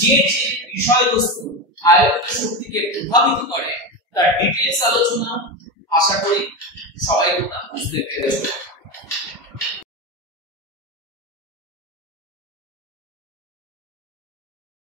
যে যে বিষয়বস্তু আয়নীয় শক্তিকে প্রভাবিত করে তার ডিটেইলস আলোচনা। আশা করি সবাই তোমরা বুঝতে পেরেছো।